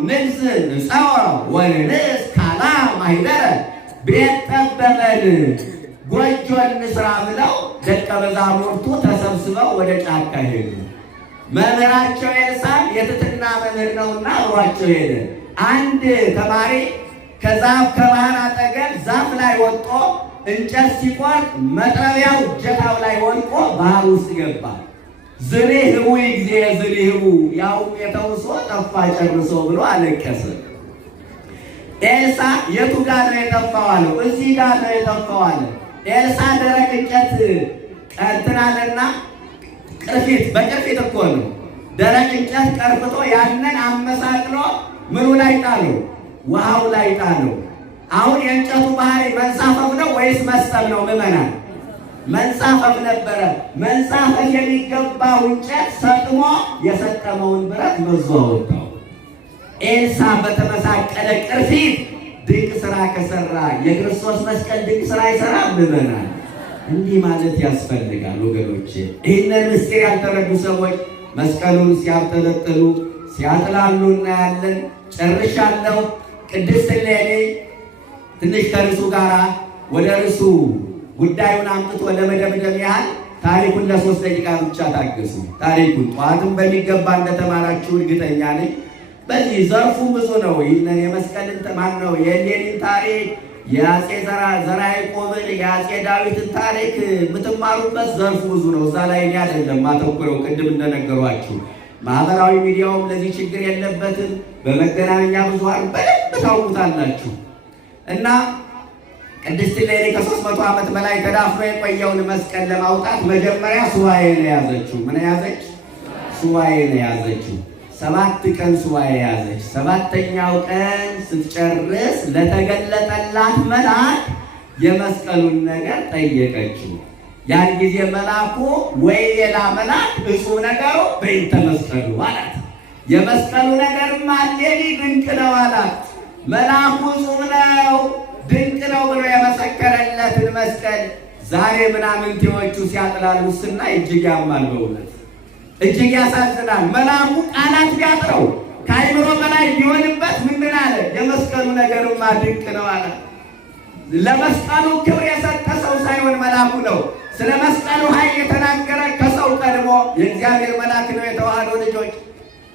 ንግሥ ንጸወ ወንንስ ካላ ማኅደረ፣ ቤት ጠበበን ጎጆ እንስራ ብለው ደቀ መዛሙርቱ ተሰብስበው ወደ ጫካ ሄዱ። መምህራቸው ኤልሳ የትሕትና መምህር ነውና አብሯቸው ሄደ። አንድ ተማሪ ከዛፍ ከባህር አጠገብ ዛፍ ላይ ወጥቶ እንጨት ሲቆርጥ መጥረቢያው እጀታው ላይ ወድቆ ባህር ውስጥ ገባ። ዝሪህቡ ጊዜ ዝሪህቡ ያው የተውሶ ጠፋ ጨርሶ ብሎ አለቀሰ። ኤልሳ የቱ ጋር ነው የጠፋው አለው። እዚህ ጋር ነው የጠፋው አለ። ኤልሳ ደረቅ እንጨት ቀርትናልና በቅርፊት እኮ ነው ደረቅ እንጨት ቀርፍቶ ያንን አመሳቅሎ ምኑ ላይ ጣለው? ውሃው ላይ ጣለው። አሁን የእንጨቱ ባህሪ መንሳፈፍ ነው ወይስ መስጠም ነው? ምዕመናን መንሳፈፍ ነበረ። መንሳፈፍ የሚገባው እንጨት ሰጥሞ የሰጠመውን ብረት መዞ አወጣው። ኤልሳ በተመሳቀለ ቅርፊት ድንቅ ስራ ከሰራ የክርስቶስ መስቀል ድንቅ ስራ ይሰራል። ምዕመናን እንዲህ ማለት ያስፈልጋል ወገኖቼ። ይህንን ምስጢር ያልተረዱ ሰዎች መስቀሉን ሲያብጠለጥሉ ሲያጥላሉ እናያለን። ጨርሻለሁ። ቅድስት እሌኒ ትንሽ ከርሱ ጋር ወደ ርሱ ጉዳዩን አምጥቶ ለመደምደም ያህል ታሪኩን ለ3 ደቂቃ ብቻ ታገሱ። ታሪኩን ጠዋትም በሚገባ እንደተማራችሁ እርግጠኛ ነኝ። በዚህ ዘርፉ ብዙ ነው። ይህንን የመስቀልን ማን ነው የእሌኒን ታሪክ የአፄ ዘርዓ ያዕቆብን የአፄ ዳዊትን ታሪክ የምትማሩበት ዘርፉ ብዙ ነው። እዛ ላይ እኔ አይደለም ማተኩረው። ቅድም እንደነገሯችሁ ማህበራዊ ሚዲያውም ለዚህ ችግር የለበትም። በመገናኛ ብዙኃን በደንብ ታውቁታላችሁ። እና ቅድስት እሌኒ ከ300 ዓመት በላይ ተዳፍኖ የቆየውን መስቀል ለማውጣት መጀመሪያ ሱባኤ ነው ያዘችው። ምን ያዘች? ሱባኤ ነው ያዘችው። 7 ቀን ሱባኤ ያዘች። 7ኛው ቀን ስትጨርስ ለተገለጠላት መልአክ የመስቀሉን ነገር ጠየቀችው። ያን ጊዜ መልአኩ ወይ ሌላ መልአክ እጹብ ነገሩ በእንተ መስቀሉ አላት። የመስቀሉ ነገርማ እሌኒ ድንቅ ነው አላት። መልአኩ እጹብ ነው ድንቅ ነው ብሎ የመሰከረለትን መስቀል ዛሬ ምናምንቴዎቹ ሲያጥላሉ ስናይ እጅግ ያማል። በእውነት እጅግ ያሳዝናል። መልአኩ ቃላት ቢያጥረው ከአይምሮ በላይ ቢሆንበት ምንድን አለ? የመስቀሉ ነገርማ ድንቅ ነው አለ። ለመስቀሉ ክብር የሰጠ ሰው ሳይሆን መልአኩ ነው። ስለ መስቀሉ ኃይል የተናገረ ከሰው ቀድሞ የእግዚአብሔር መልአክ ነው። የተዋህዶ ልጆች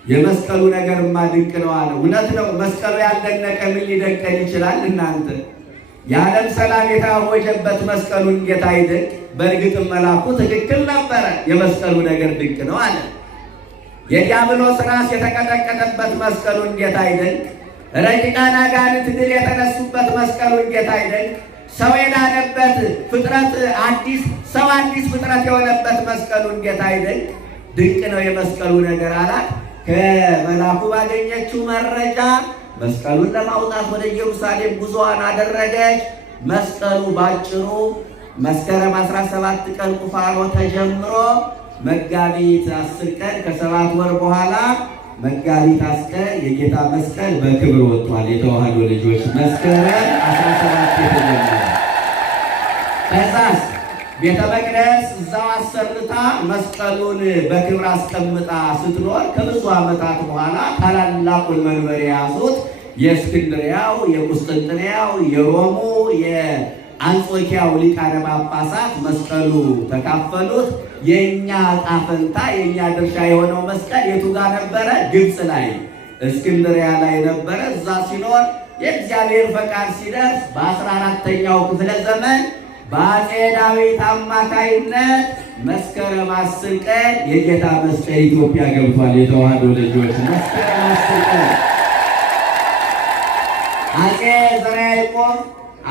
የመስቀሉ ነገርማ ድንቅ ነው አለ። እውነት ነው። መስቀሉ ያልደነቀ ምን ሊደንቀን ይችላል? እናንተ የዓለም ሰላም የታወጀበት መስቀሉን ጌታ ይደንቅ። በእርግጥም መልአኩ ትክክል ነበረ። የመስቀሉ ነገር ድንቅ ነው አለ። የዲያብሎስ ራስ የተቀጠቀጠበት መስቀሉን ጌታ ይደንቅ። ረቂቃን አጋንንት ድል የተነሱበት መስቀሉን ጌታ ይደንቅ። ሰው የዳነበት ፍጥረት አዲስ ፍጥረት የሆነበት መስቀሉን ጌታ ይደንቅ። ድንቅ ነው የመስቀሉ ነገር አላት። ከመልአኩ ባገኘችው መረጃ መስቀሉን ለማውጣት ወደ ኢየሩሳሌም ጉዞዋን አደረገች። መስቀሉ ባጭሩ መስከረም 17 ቀን ቁፋሮ ተጀምሮ መጋቢት 10 ቀን ከ7 ወር በኋላ መጋቢት 10 ቀን የጌታ መስቀል በክብር ወጥቷል። የተዋህዶ ልጆች መስከረም 17 የተጀመረ ከዛስ ቤተ መቅደስ እዛው አሰርታ መስቀሉን በክብር አስቀምጣ ስትኖር ከብዙ ዓመታት በኋላ ታላላቁን መንበር የያዙት የእስክንድርያው፣ የቁስጥንጥንያው፣ የሮሙ፣ የአንጾኪያው ሊቃነ ጳጳሳት መስቀሉ ተካፈሉት። የእኛ ዕጣ ፈንታ የእኛ ድርሻ የሆነው መስቀል የቱ ጋር ነበረ? ግብፅ ላይ እስክንድርያ ላይ ነበረ። እዛ ሲኖር የእግዚአብሔር ፈቃድ ሲደርስ በ14ኛው ክፍለ ዘመን በአፄ ዳዊት አማካይነት መስከረም 10 ቀን የጌታ መስቀል ኢትዮጵያ ገብቷል። የተዋህዶ ልጆች መስከረም 10 ቀን አፄ ዘርዓ ያዕቆብ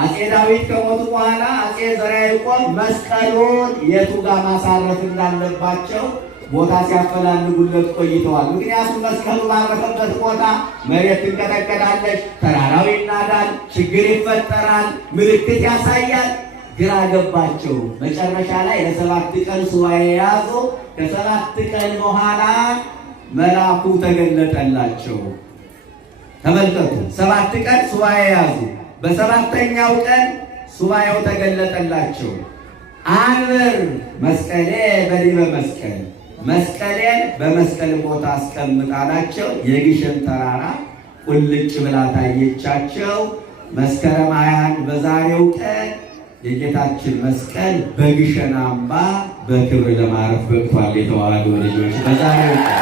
አፄ ዳዊት ከሞቱ በኋላ አፄ ዘርዓ ያዕቆብ መስቀሉን የቱ ጋር ማሳረፍ እንዳለባቸው ቦታ ሲያፈላልጉለት ቆይተዋል። ምክንያቱም መስቀሉ ባረፈበት ቦታ መሬት ትንቀጠቀጣለች፣ ተራራው ይናዳል፣ ችግር ይፈጠራል፣ ምልክት ያሳያል። ግራ ገባቸው። መጨረሻ ላይ ለ7 ቀን ሱባኤ ያዙ። ከ7 ቀን በኋላ መልአኩ ተገለጠላቸው። ተመልከቱ፣ 7 ቀን ሱባኤ ያዙ። በ7ኛው ቀን ሱባኤው ተገለጠላቸው። አንብር መስቀሌ በዲበ መስቀል፣ መስቀሌን በመስቀል ቦታ አስቀምጥ አላቸው። የግሸን ተራራ ቁልጭ ብላ ታየቻቸው። መስከረም 21 በዛሬው ቀን የጌታችን መስቀል በግሸን አምባ በክብር ለማረፍ በቅቷል። የተዋህዶ ልጆች በዛሬው ቀን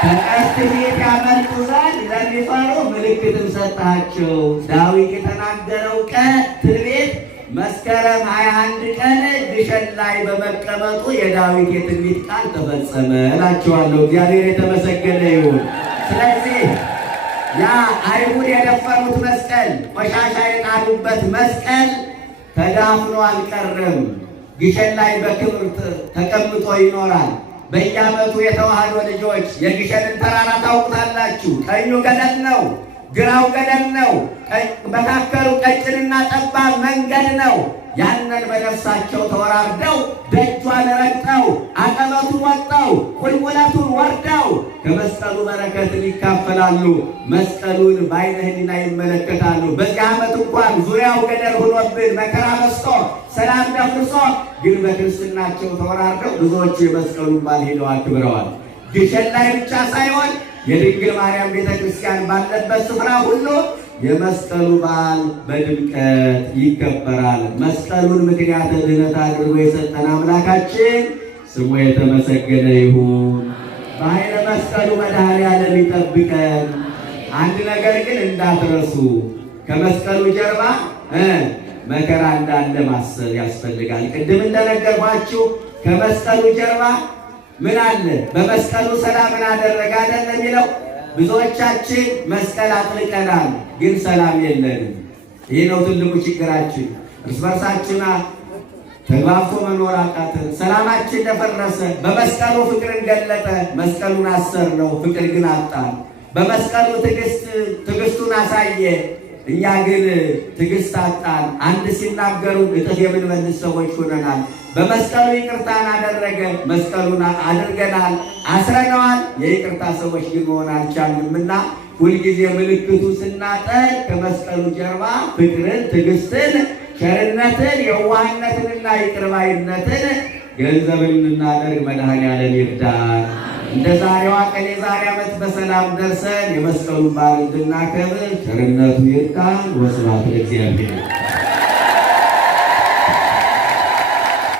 ከቀስት ቤት ያመልጡ ዘንድ ለሚፈሩ ምልክትን ሰጣቸው። ዳዊት የተናገረው ቀን ትንቢት መስከረም 21 ቀን ግሸን ላይ በመቀመጡ የዳዊት የትንቢት ቃል ተፈጸመ እላቸዋለሁ። እግዚአብሔር የተመሰገነ ይሁን። ስለዚህ ያ አይሁድ የደፈሩት መስቀል፣ ቆሻሻ የጣሉበት መስቀል ተዳፍኖ አልቀረም። ግሸን ላይ በክብር ተቀምጦ ይኖራል። በየዓመቱ የተዋህዶ ልጆች የግሸንን ተራራ ታውቁታላችሁ። ቀኙ ገደል ነው፣ ግራው ገደል ነው፣ መካከሉ ቀጭንና ጠባብ መንገድ ነው። ያንን በነፍሳቸው ተወራርደው ደጇን ረግጠው አቀበቱን ወጥተው ቁልቁለቱን ወርደው ከመስቀሉ በረከትን ይካፈላሉ። መስቀሉን በዓይነ ሕሊና ይመለከታሉ። በዚህ ዓመት እንኳን ዙሪያው ገደል ሆኖብን መከራ በዝቶ ሰላም ደፍርሶ ግን በክርስትናቸው ተወራርደው ብዙዎች የመስቀሉን በዓል ሄደው አክብረዋል። ግሸን ላይ ብቻ ሳይሆን የድንግል ማርያም ቤተክርስቲያን ባለበት ስፍራ ሁሉ የመስቀሉ በዓል በድምቀት ይከበራል። መስቀሉን ምክንያት ድኅነት አድርጎ የሰጠን አምላካችን ስሙ የተመሰገነ ይሁን። በኃይለ መስቀሉ መድኃኔዓለም ይጠብቀን። አንድ ነገር ግን እንዳትረሱ፣ ከመስቀሉ ጀርባ መከራ እንዳለ ማሰብ ያስፈልጋል። ቅድም እንደነገርኳችሁ ከመስቀሉ ጀርባ ምን አለ? በመስቀሉ ሰላምን አደረገ አይደል የሚለው። ብዙዎቻችን መስቀል አጥልቀናል፣ ግን ሰላም የለንም። ይህ ነው ትልቁ ችግራችን። እርስ በርሳችን ተግባብቶ መኖር አቃተን፣ ሰላማችን ደፈረሰ። በመስቀሉ ፍቅርን ገለጠ፣ መስቀሉን አሰርነው፣ ፍቅር ግን አጣን። በመስቀሉ ትዕግስቱን አሳየ፣ እኛ ግን ትዕግስት አጣን። አንድ ሲናገሩ እጥፍ የምንመልስ ሰዎች ሆነናል። በመስቀሉ ይቅርታን አደረገ፣ መስቀሉን አድርገናል፣ አስረነዋል። የይቅርታ ሰዎች ግን መሆን አልቻልንምና ሁልጊዜ ምልክቱ ስናጠር ከመስቀሉ ጀርባ ፍቅርን፣ ትዕግስትን፣ ቸርነትን፣ የዋህነትንና ይቅርባይነትን ገንዘብን እናደርግ። መድኃኔዓለም ይርዳን። እንደ ዛሬዋ ቀን የዛሬ ዓመት በሰላም ደርሰን የመስቀሉን በዓል እንድናከብር ቸርነቱ ይርዳን። ወስብሐት ለእግዚአብሔር።